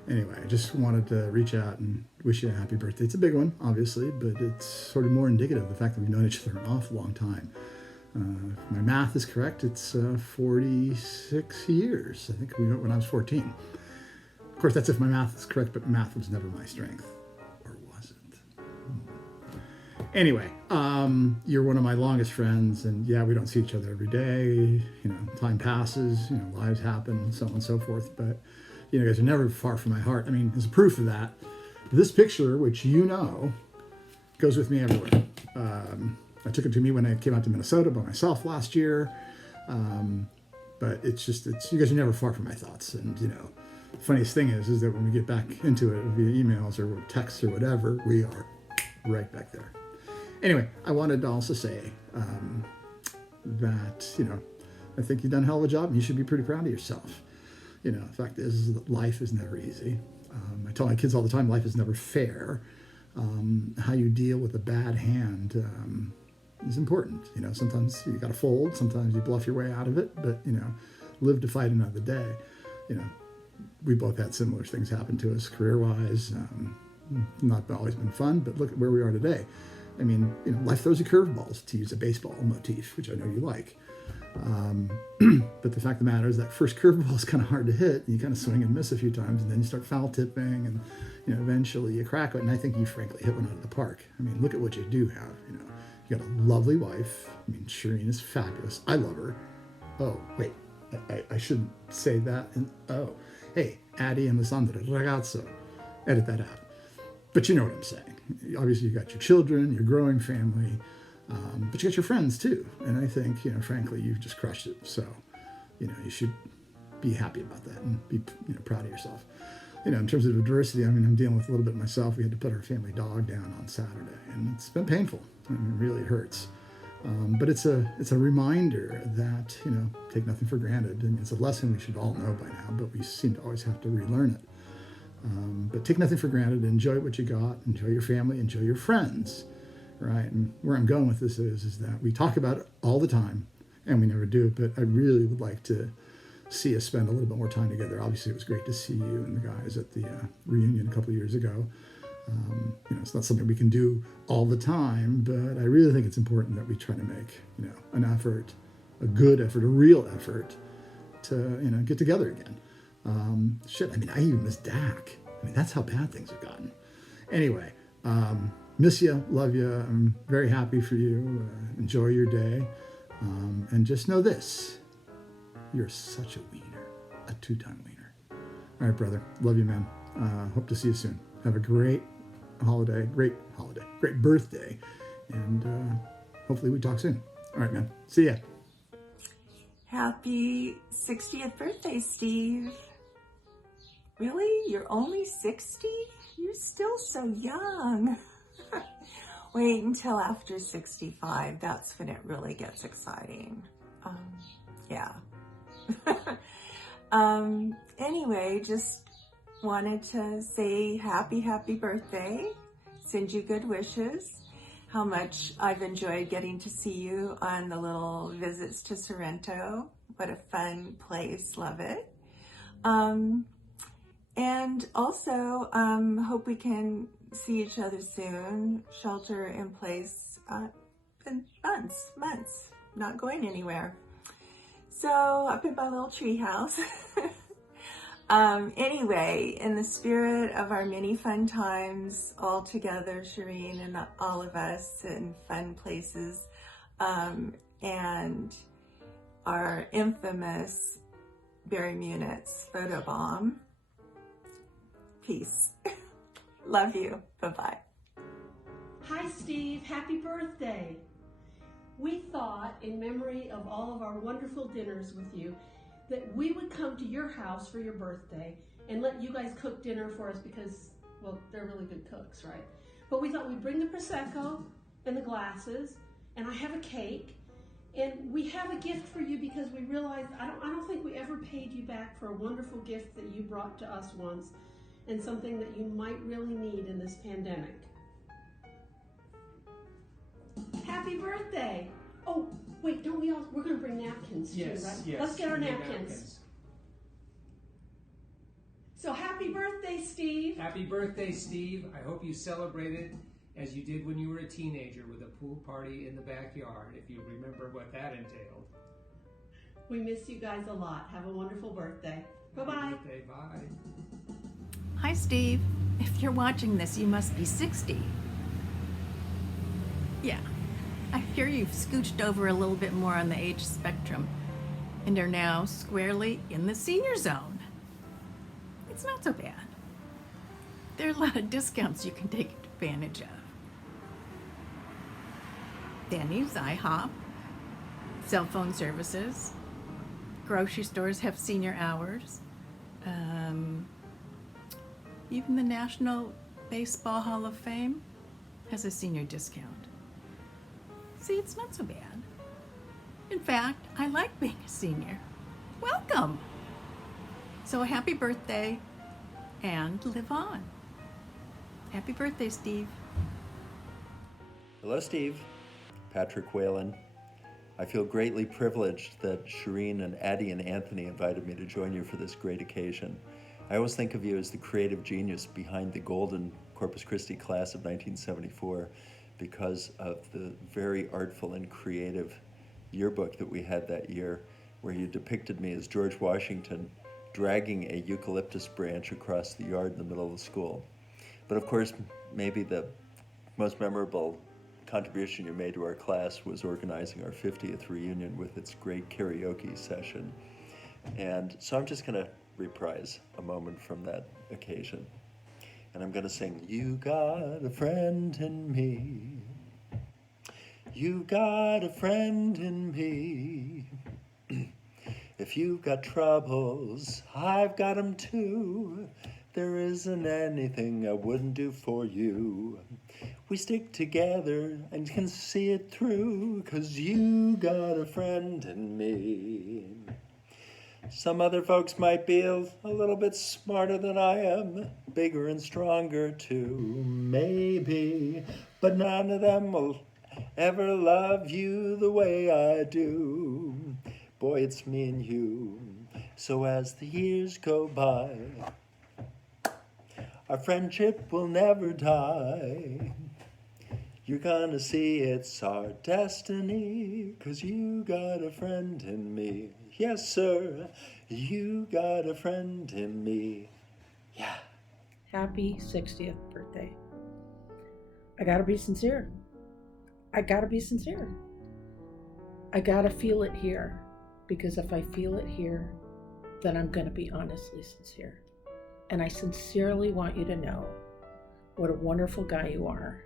Anyway, I just wanted to reach out and wish you a happy birthday. It's a big one, obviously, but it's sort of more indicative of the fact that we've known each other an awful long time. If my math is correct, it's 46 years. I think we went when I was 14. Of course, that's if my math is correct, but math was never my strength. Anyway, you're one of my longest friends, and yeah, we don't see each other every day. Time passes, lives happen, so on and so forth. But you guys are never far from my heart. I mean, as a proof of that, this picture, which goes with me everywhere. I took it to me when I came out to Minnesota by myself last year. But it's you guys are never far from my thoughts. And the funniest thing is that when we get back into it via emails or texts or whatever, we are right back there. Anyway, I wanted to also say that, I think you've done a hell of a job and you should be pretty proud of yourself. The fact is that life is never easy. I tell my kids all the time, life is never fair. How you deal with a bad hand is important. Sometimes you got to fold, sometimes you bluff your way out of it, but, live to fight another day. We both had similar things happen to us career-wise. Not always been fun, but look at where we are today. I mean, life throws you curveballs, to use a baseball motif, which I know you like. But the fact of the matter is that first curveball is kind of hard to hit. You kind of swing and miss a few times, and then you start foul tipping, and eventually you crack it. And I think you frankly hit one out of the park. I mean, look at what you do have. You got a lovely wife. I mean, Shireen is fabulous. I love her. Oh, wait, I shouldn't say that. And hey, Addie and Lissandra, ragazzo, edit that out. But you know what I'm saying. Obviously, you got your children, your growing family, but you got your friends too. And I think, frankly, you've just crushed it. So, you should be happy about that and be, proud of yourself. In terms of adversity, I mean, I'm dealing with a little bit myself. We had to put our family dog down on Saturday, and it's been painful. I mean, it really hurts. But it's a reminder that, take nothing for granted. And it's a lesson we should all know by now, but we seem to always have to relearn it. But take nothing for granted, enjoy what you got, enjoy your family, enjoy your friends, right? And where I'm going with this is that we talk about it all the time, and we never do it, but I really would like to see us spend a little bit more time together. Obviously, it was great to see you and the guys at the reunion a couple of years ago. It's not something we can do all the time, but I really think it's important that we try to make, an effort, a good effort, a real effort to, get together again. I mean, I even miss Dak. I mean, that's how bad things have gotten. Anyway, miss you, love you. I'm very happy for you. Enjoy your day. And just know this, you're such a wiener, a two-time wiener. All right, brother. Love you, man. Hope to see you soon. Have a great birthday. And hopefully we talk soon. All right, man. See ya. Happy 60th birthday, Steve. Really? You're only 60? You're still so young. Wait until after 65. That's when it really gets exciting. Yeah. Anyway, just wanted to say happy birthday. Send you good wishes. How much I've enjoyed getting to see you on the little visits to Sorrento. What a fun place. Love it. And also, hope we can see each other soon. Shelter in place in months, not going anywhere. So up in my little tree house. Anyway, in the spirit of our many fun times all together, Shireen and all of us in fun places, and our infamous Barry Muniz photobomb. Peace. Love you. Bye-bye. Hi, Steve. Happy birthday. We thought, in memory of all of our wonderful dinners with you, that we would come to your house for your birthday and let you guys cook dinner for us because, well, they're really good cooks, right? But we thought we'd bring the Prosecco and the glasses, and I have a cake, and we have a gift for you because we realized, I don't think we ever paid you back for a wonderful gift that you brought to us once, and something that you might really need in this pandemic. Happy birthday! Oh, wait, we're gonna bring napkins too, right? Yes, Let's get our we need napkins. So happy birthday, Steve. Happy birthday, Steve. I hope you celebrated as you did when you were a teenager with a pool party in the backyard, if you remember what that entailed. We miss you guys a lot. Have a wonderful birthday. Bye-bye. Happy birthday, bye. Hi, Steve. If you're watching this, you must be 60. Yeah, I hear you've scooched over a little bit more on the age spectrum and are now squarely in the senior zone. It's not so bad. There are a lot of discounts you can take advantage of. Denny's, IHOP, cell phone services, grocery stores have senior hours. Even the National Baseball Hall of Fame has a senior discount. See, it's not so bad. In fact, I like being a senior. Welcome. So happy birthday and live on. Happy birthday, Steve. Hello, Steve. Patrick Whalen. I feel greatly privileged that Shireen and Addie and Anthony invited me to join you for this great occasion. I always think of you as the creative genius behind the golden Corpus Christi class of 1974 because of the very artful and creative yearbook that we had that year, where you depicted me as George Washington dragging a eucalyptus branch across the yard in the middle of the school. But of course, maybe the most memorable contribution you made to our class was organizing our 50th reunion with its great karaoke session. And so I'm just gonna reprise a moment from that occasion. And I'm gonna sing, "You got a friend in me. You got a friend in me. If you've got troubles, I've got 'em too. There isn't anything I wouldn't do for you. We stick together and can see it through, 'cause you got a friend in me. Some other folks might be a little bit smarter than I am, bigger and stronger too, maybe, but none of them will ever love you the way I do. Boy, it's me and you. So as the years go by, our friendship will never die. You're gonna see it's our destiny, 'cause you got a friend in me. Yes, sir, you got a friend in me. Yeah. Happy 60th birthday. I gotta be sincere. I gotta be sincere. I gotta feel it here, because if I feel it here, then I'm gonna be honestly sincere. And I sincerely want you to know what a wonderful guy you are.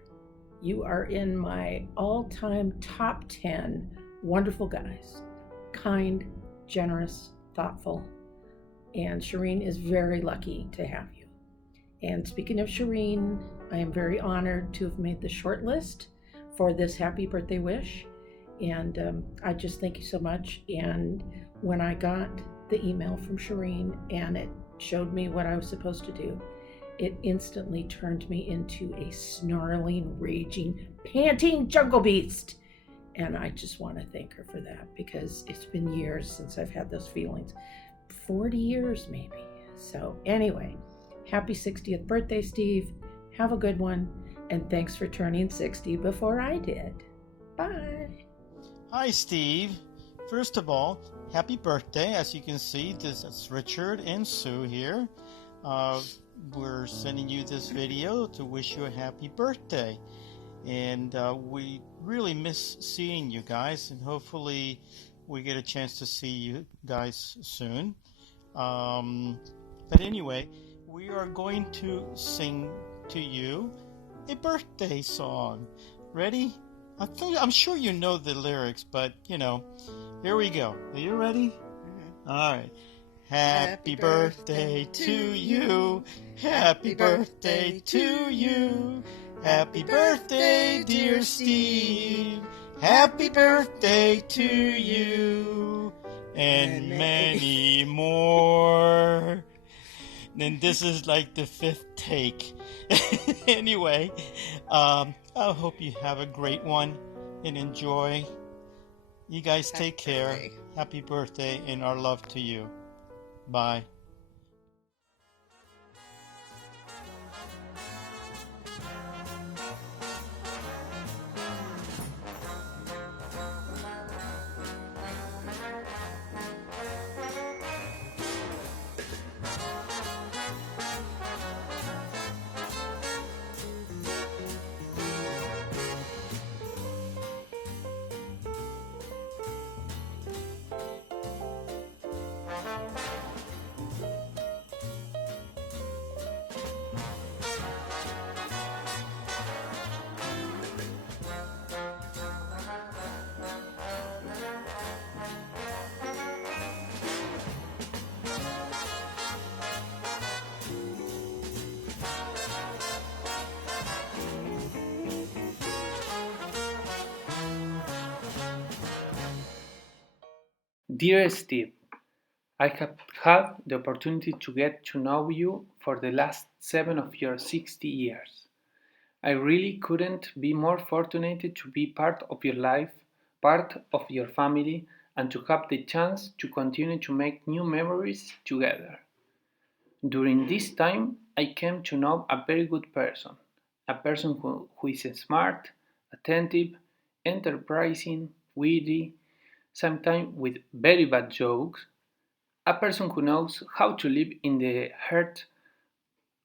You are in my all-time top 10 wonderful guys. Kind, generous, thoughtful. And Shireen is very lucky to have you. And speaking of Shireen, I am very honored to have made the short list for this happy birthday wish. And I just thank you so much. And when I got the email from Shireen and it showed me what I was supposed to do, it instantly turned me into a snarling, raging, panting jungle beast. And I just want to thank her for that, because it's been years since I've had those feelings. 40 years maybe. So anyway, happy 60th birthday, Steve. Have a good one. And thanks for turning 60 before I did. Bye. Hi, Steve. First of all, happy birthday. As you can see, this is Richard and Sue here. We're sending you this video to wish you a happy birthday. And we really miss seeing you guys, and hopefully we get a chance to see you guys soon. But anyway, we are going to sing to you a birthday song. Ready? I'm sure you know the lyrics, but you know, here we go. Are you ready? Mm-hmm. All right. Happy birthday to you. Happy birthday to you. Happy birthday, dear Steve. Happy birthday to you. And many more. And this is like the 5th take. Anyway, I hope you have a great one and enjoy. You guys take care. Happy birthday and our love to you. Bye. Dear Steve, I have had the opportunity to get to know you for the last 7 of your 60 years. I really couldn't be more fortunate to be part of your life, part of your family, and to have the chance to continue to make new memories together. During this time, I came to know a very good person, a person who is smart, attentive, enterprising, witty, sometimes with very bad jokes, a person who knows how to live in the heart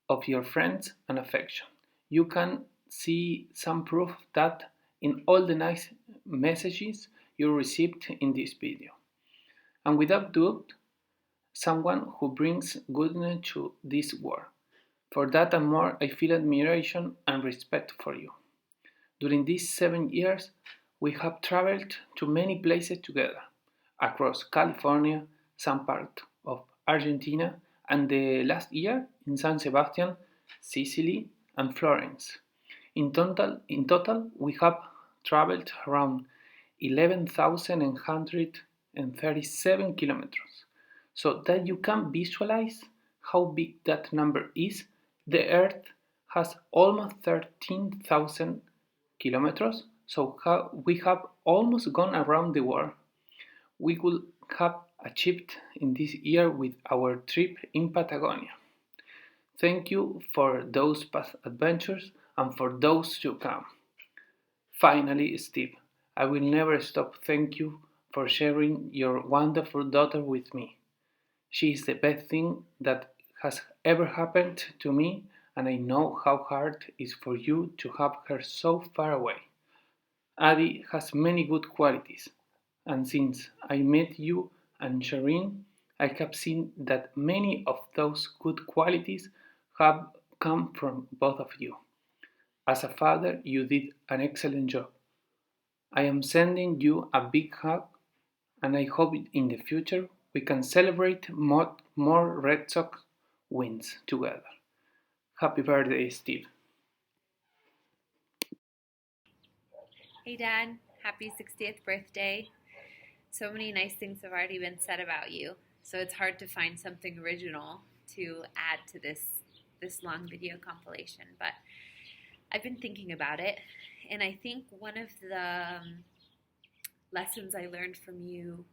of your friends and affection. You can see some proof of that in all the nice messages you received in this video. And without doubt, someone who brings goodness to this world. For that and more, I feel admiration and respect for you. During these 7 years, we have traveled to many places together, across California, some part of Argentina, and the last year in San Sebastian, Sicily, and Florence. In total, we have traveled around 11,137 kilometers. So that you can visualize how big that number is, the Earth has almost 13,000 kilometers, so we have almost gone around the world. We could have achieved in this year with our trip in Patagonia. Thank you for those past adventures and for those to come. Finally, Steve, I will never stop thanking you for sharing your wonderful daughter with me. She is the best thing that has ever happened to me, and I know how hard it is for you to have her so far away. Addie has many good qualities, and since I met you and Shireen, I have seen that many of those good qualities have come from both of you. As a father, you did an excellent job. I am sending you a big hug, and I hope in the future we can celebrate more Red Sox wins together. Happy birthday, Steve. Hey Dad, happy 60th birthday. So many nice things have already been said about you, so it's hard to find something original to add to this long video compilation, but I've been thinking about it, and I think one of the lessons I learned from you,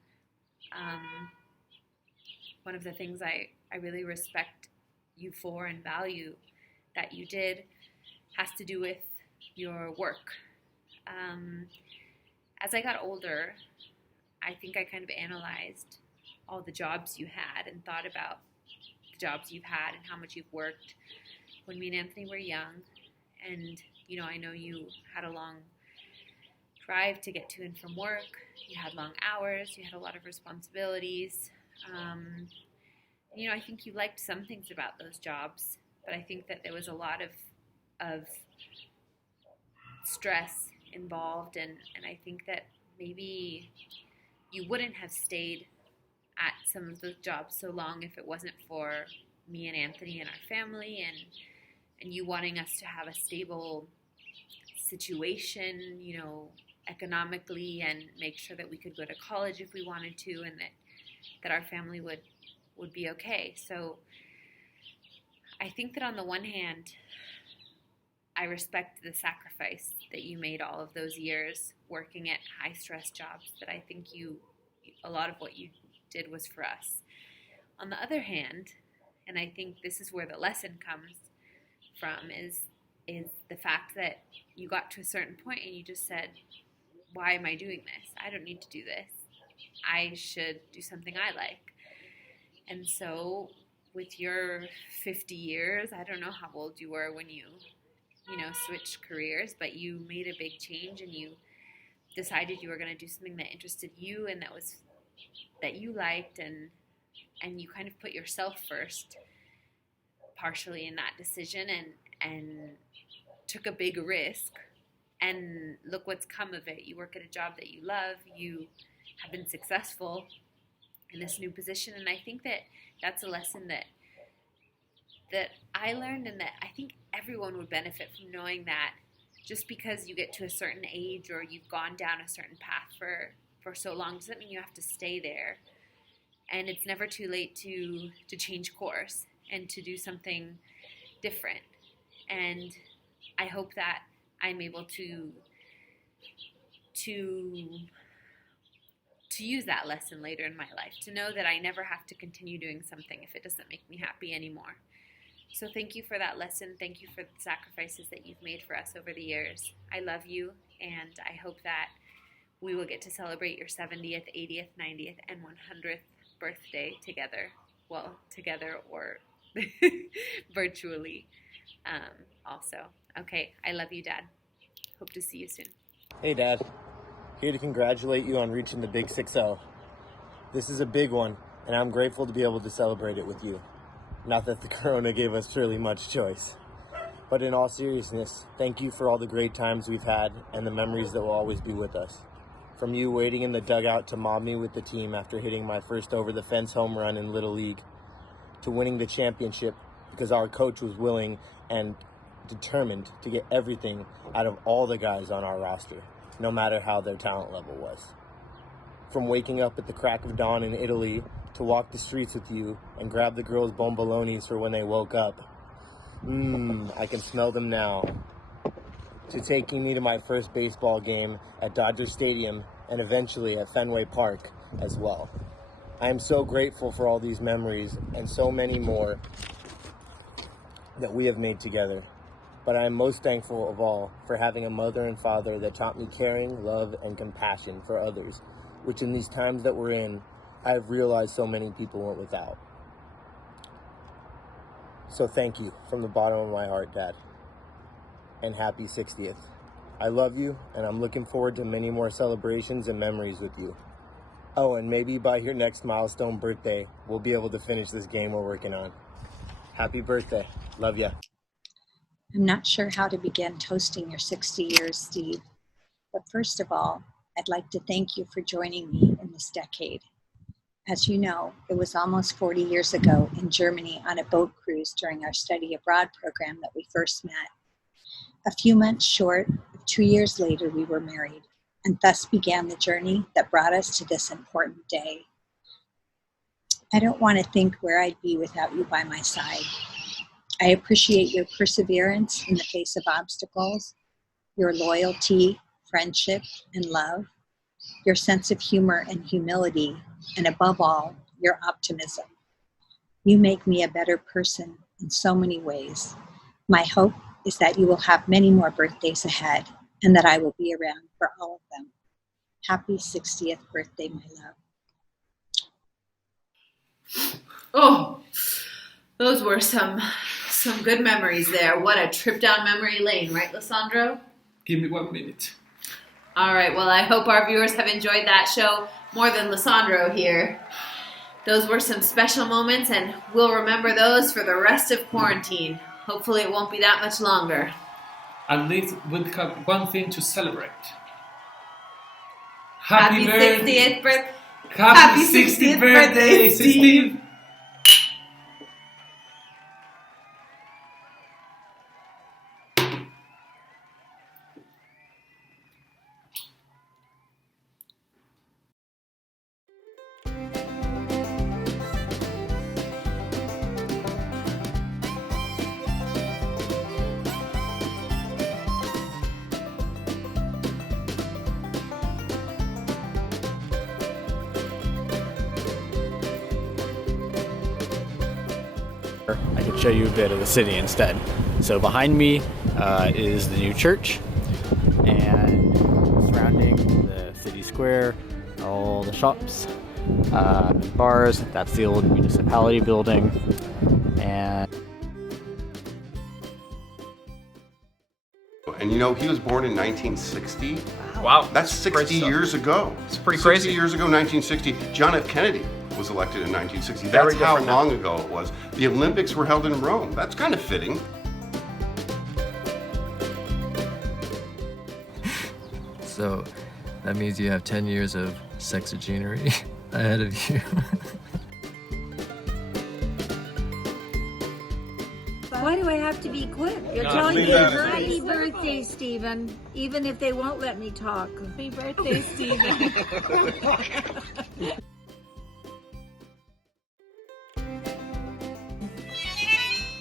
one of the things I really respect you for and value that you did has to do with your work. As I got older, I think I kind of analyzed all the jobs you had and thought about the jobs you've had and how much you've worked when me and Anthony were young. And, you know, I know you had a long drive to get to and from work. You had long hours. You had a lot of responsibilities. You know, I think you liked some things about those jobs, but I think that there was a lot of stress involved, and I think that maybe you wouldn't have stayed at some of those jobs so long if it wasn't for me and Anthony and our family and you wanting us to have a stable situation, you know, economically, and make sure that we could go to college if we wanted to, and that our family would be okay. So I think that on the one hand, I respect the sacrifice that you made all of those years working at high-stress jobs, that I think a lot of what you did was for us. On the other hand, and I think this is where the lesson comes from, is the fact that you got to a certain point and you just said, why am I doing this? I don't need to do this. I should do something I like. And so with your 50 years, I don't know how old you were when you switched careers, but you made a big change and you decided you were going to do something that interested you and that you liked, and you kind of put yourself first partially in that decision and took a big risk, and look what's come of it. You work at a job that you love, you have been successful in this new position, and I think that that's a lesson that I learned, and that I think everyone would benefit from knowing, that just because you get to a certain age or you've gone down a certain path for so long doesn't mean you have to stay there. And it's never too late to change course and to do something different. And I hope that I'm able to use that lesson later in my life, to know that I never have to continue doing something if it doesn't make me happy anymore. So thank you for that lesson. Thank you for the sacrifices that you've made for us over the years. I love you, and I hope that we will get to celebrate your 70th, 80th, 90th, and 100th birthday together. Well, together or virtually also. Okay, I love you, Dad. Hope to see you soon. Hey, Dad. Here to congratulate you on reaching the big 6-0. This is a big one, and I'm grateful to be able to celebrate it with you. Not that the corona gave us truly much choice. But in all seriousness, thank you for all the great times we've had and the memories that will always be with us. From you waiting in the dugout to mob me with the team after hitting my first over-the-fence home run in Little League, to winning the championship because our coach was willing and determined to get everything out of all the guys on our roster, no matter how their talent level was. From waking up at the crack of dawn in Italy to walk the streets with you and grab the girls' bombolonis for when they woke up. I can smell them now. To taking me to my first baseball game at Dodger Stadium and eventually at Fenway Park as well. I am so grateful for all these memories and so many more that we have made together. But I am most thankful of all for having a mother and father that taught me caring, love, and compassion for others, which in these times that we're in, I have realized so many people went without. So thank you from the bottom of my heart, Dad. And happy 60th. I love you, and I'm looking forward to many more celebrations and memories with you. Oh, and maybe by your next milestone birthday, we'll be able to finish this game we're working on. Happy birthday. Love ya. I'm not sure how to begin toasting your 60 years, Steve. But first of all, I'd like to thank you for joining me in this decade. As you know, it was almost 40 years ago in Germany on a boat cruise during our study abroad program that we first met. A few months short of 2 years later, we were married, and thus began the journey that brought us to this important day. I don't want to think where I'd be without you by my side. I appreciate your perseverance in the face of obstacles, your loyalty, friendship, and love, your sense of humor and humility, and above all, your optimism. You make me a better person in so many ways. My hope is that you will have many more birthdays ahead and that I will be around for all of them. Happy 60th birthday, my love. Oh, those were some good memories there. What a trip down memory lane, right, Lissandro? Give me 1 minute. All right, well, I hope our viewers have enjoyed that show more than Lissandro here. Those were some special moments, and we'll remember those for the rest of quarantine. Hopefully it won't be that much longer. At least we'll have one thing to celebrate. Happy 60th birthday. Happy 60th birthday, Steve. I can show you a bit of the city instead. So behind me is the new church, and surrounding the city square, all the shops, bars. That's the old municipality building, and you know, he was born in 1960. Wow. That's 60 years ago. It's pretty 60 crazy. years ago, 1960. John F. Kennedy was elected in 1960. Very That's how different now. long ago it was. The Olympics were held in Rome. That's kind of fitting. So that means you have 10 years of sexagenery ahead of you. Why do I have to be quick? You're No, telling leave me that. happy birthday, Stephen, even if they won't let me talk. Happy birthday, Stephen.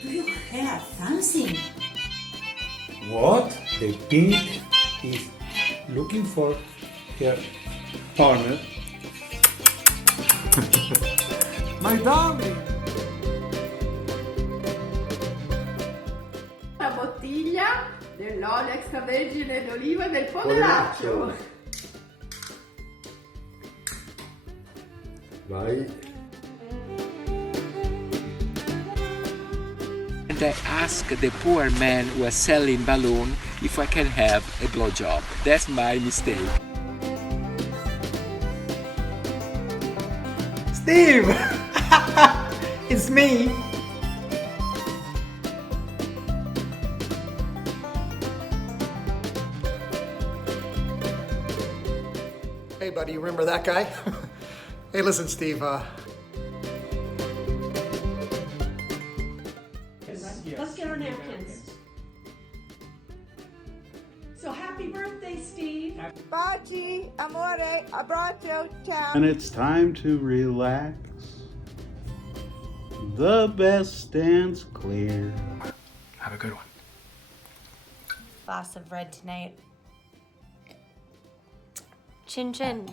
Do you have something? What? The pig is looking for her partner. My darling! La bottiglia dell'olio extravergine d'oliva del poveraccio. Vai. And I asked the poor man who was selling balloon if I can have a blowjob. That's my mistake. Steve! It's me! Hey, buddy, you remember that guy? Hey, listen, Steve, Let's get our napkins. So happy birthday, Steve. Baci, amore, abbraccio, ciao. And it's time to relax. The best stands clear. Have a good one. Glass of red tonight. Chin chin.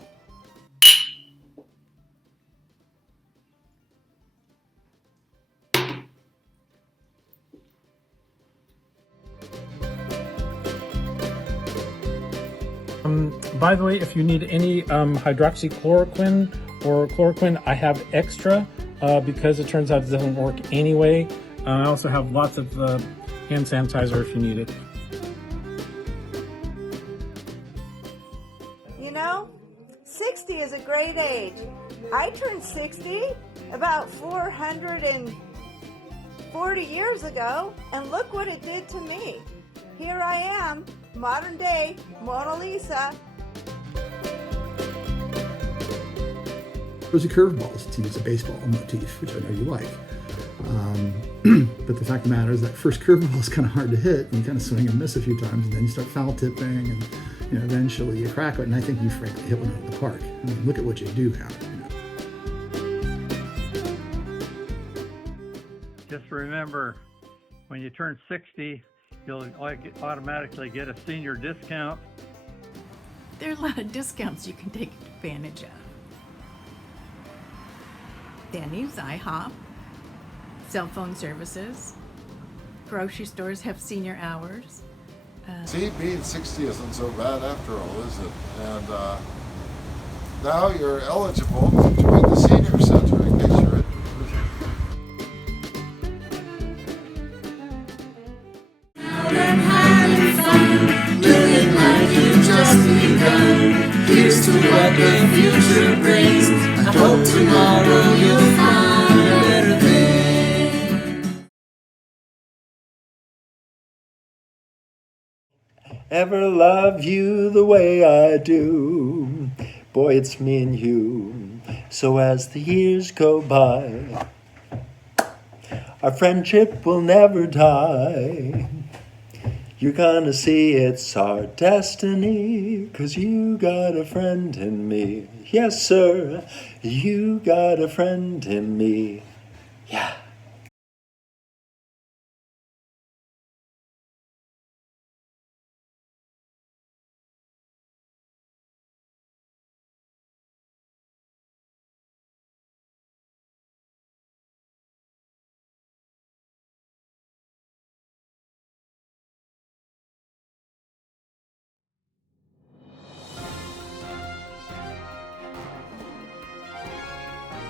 By the way, if you need any hydroxychloroquine or chloroquine, I have extra because it turns out it doesn't work anyway. I also have lots of hand sanitizer if you need it. You know, 60 is a great age. I turned 60 about 440 years ago, and look what it did to me. Here I am, modern day Mona Lisa. Those are curveballs, to use a baseball motif, which I know you like. But the fact of the matter is that first curveball is kind of hard to hit, and you kind of swing and miss a few times, and then you start foul tipping, and eventually you crack it. And I think you frankly hit one out of the park. I mean, look at what you do have. Just remember, when you turn 60, you'll automatically get a senior discount. There are a lot of discounts you can take advantage of. Denny's, IHOP, cell phone services, grocery stores have senior hours. See, being 60 isn't so bad after all, is it? And now you're eligible to join the senior center in case you're interested. Living like you've just begun. Here's to what the future brings. I hope tomorrow you'll find a better thing. Ever love you the way I do? Boy, it's me and you. So as the years go by, our friendship will never die. You're gonna see it's our destiny, 'cause you got a friend in me. Yes, sir, you got a friend in me. Yeah.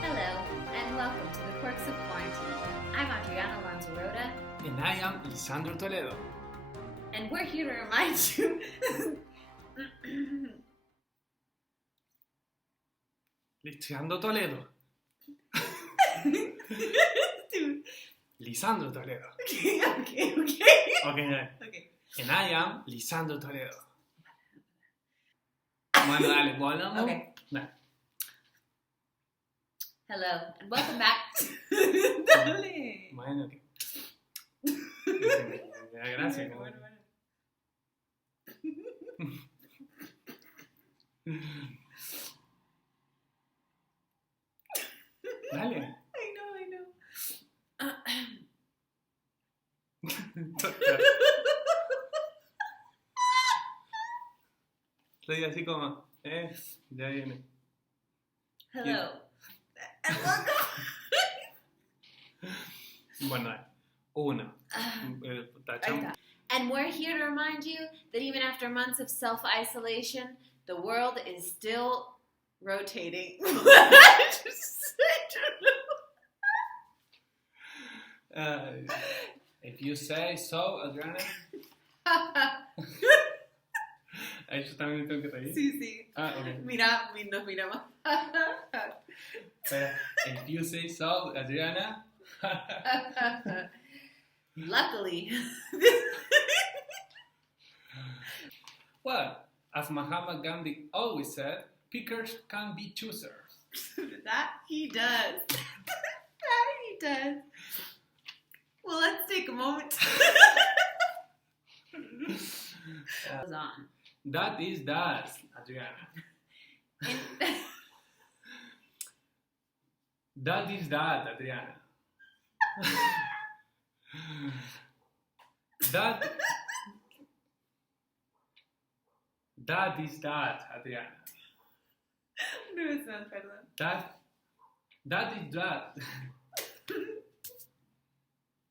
Hello, and welcome to the Quirks of Quarantine. I'm Adriana Lanzarote, And I am Lisandro Toledo. and we're here to remind you. Lisandro Toledo. Lisandro Toledo. Okay. Okay. And I am Lisandro Toledo. Bueno, dale, ¿puedo? Okay. Dale. Hello, and welcome back. Dale. Bueno, ok. gracias. Dale. I know. Estoy así como, ya viene. Hello. Bueno, uno. Tachamos. And we're here to remind you that even after months of self-isolation, the world is still rotating. If you say so, Adriana. Yo también tengo que reír. Sí. Okay. Mira, nos miramos. Pero, if you say so, Adriana. Luckily. Well, as Mahatma Gandhi always said, pickers can be choosers. That he does. Well, let's take a moment. On. That is that, Adriana. That is that, Adriana. That is that, Adriana. No, it's not, perdón. That is that.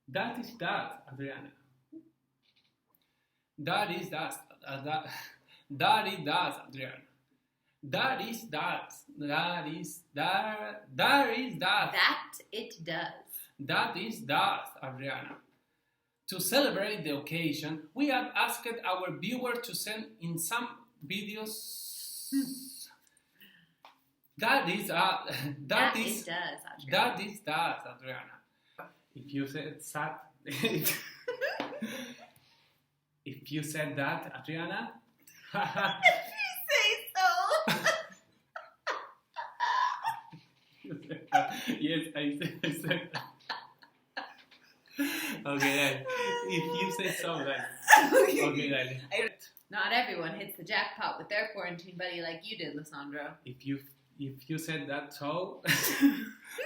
That is that, Adriana. That is that. That is that, Adriana. That is that. That is that. That is that. That it does. That is that, Adriana. To celebrate the occasion, we have asked our viewers to send in some videos. That is that. That is that, Adriana. That is that, Adriana. If you said that, if you said that, Adriana. If you say so. Yes, I said that. Okay, then. If you say so, then. Okay, then. Not everyone hits the jackpot with their quarantine buddy like you did, Lisandro. If you said that so.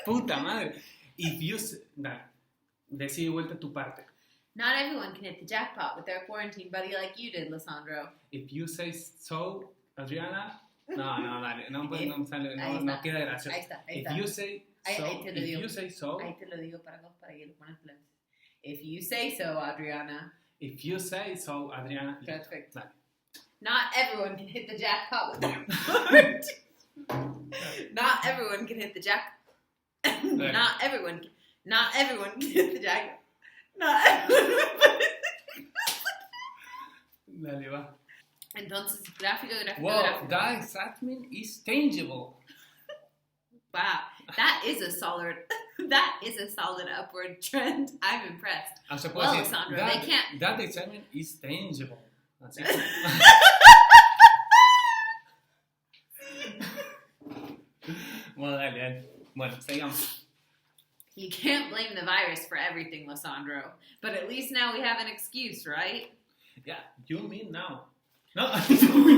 Puta madre. If you decí de vuelta tu parte. Not everyone can hit the jackpot with their quarantine buddy like you did, Lisandro. If you say so, Adriana. No, dale. No queda gracioso. Ahí está. If you say so, if you say so. Ahí te lo digo para que lo pones plebes. If you say so, Adriana. If you say so, Adriana. Perfect. Dale. Not everyone can hit the jackpot with their quarantine. Not everyone can hit the jackpot. Not everyone can hit the jackpot. Dale, va. Entonces, gráfico. Wow, that excitement is tangible. Wow, that is a solid upward trend. I'm impressed. Well, Alessandro, they can't. That excitement is tangible. Así. Bueno, dale. Bueno, sigamos. You can't blame the virus for everything, Lisandro. But at least now we have an excuse, right? Yeah, you mean now. No. Espera.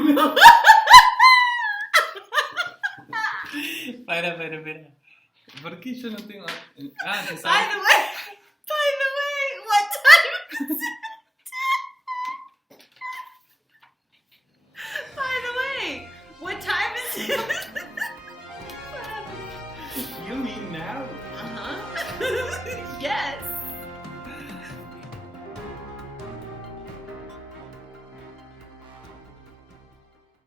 ¿Por qué yo no tengo? By the way, what time is it? By the way, what time is it? You mean now? Uh-huh. Yes.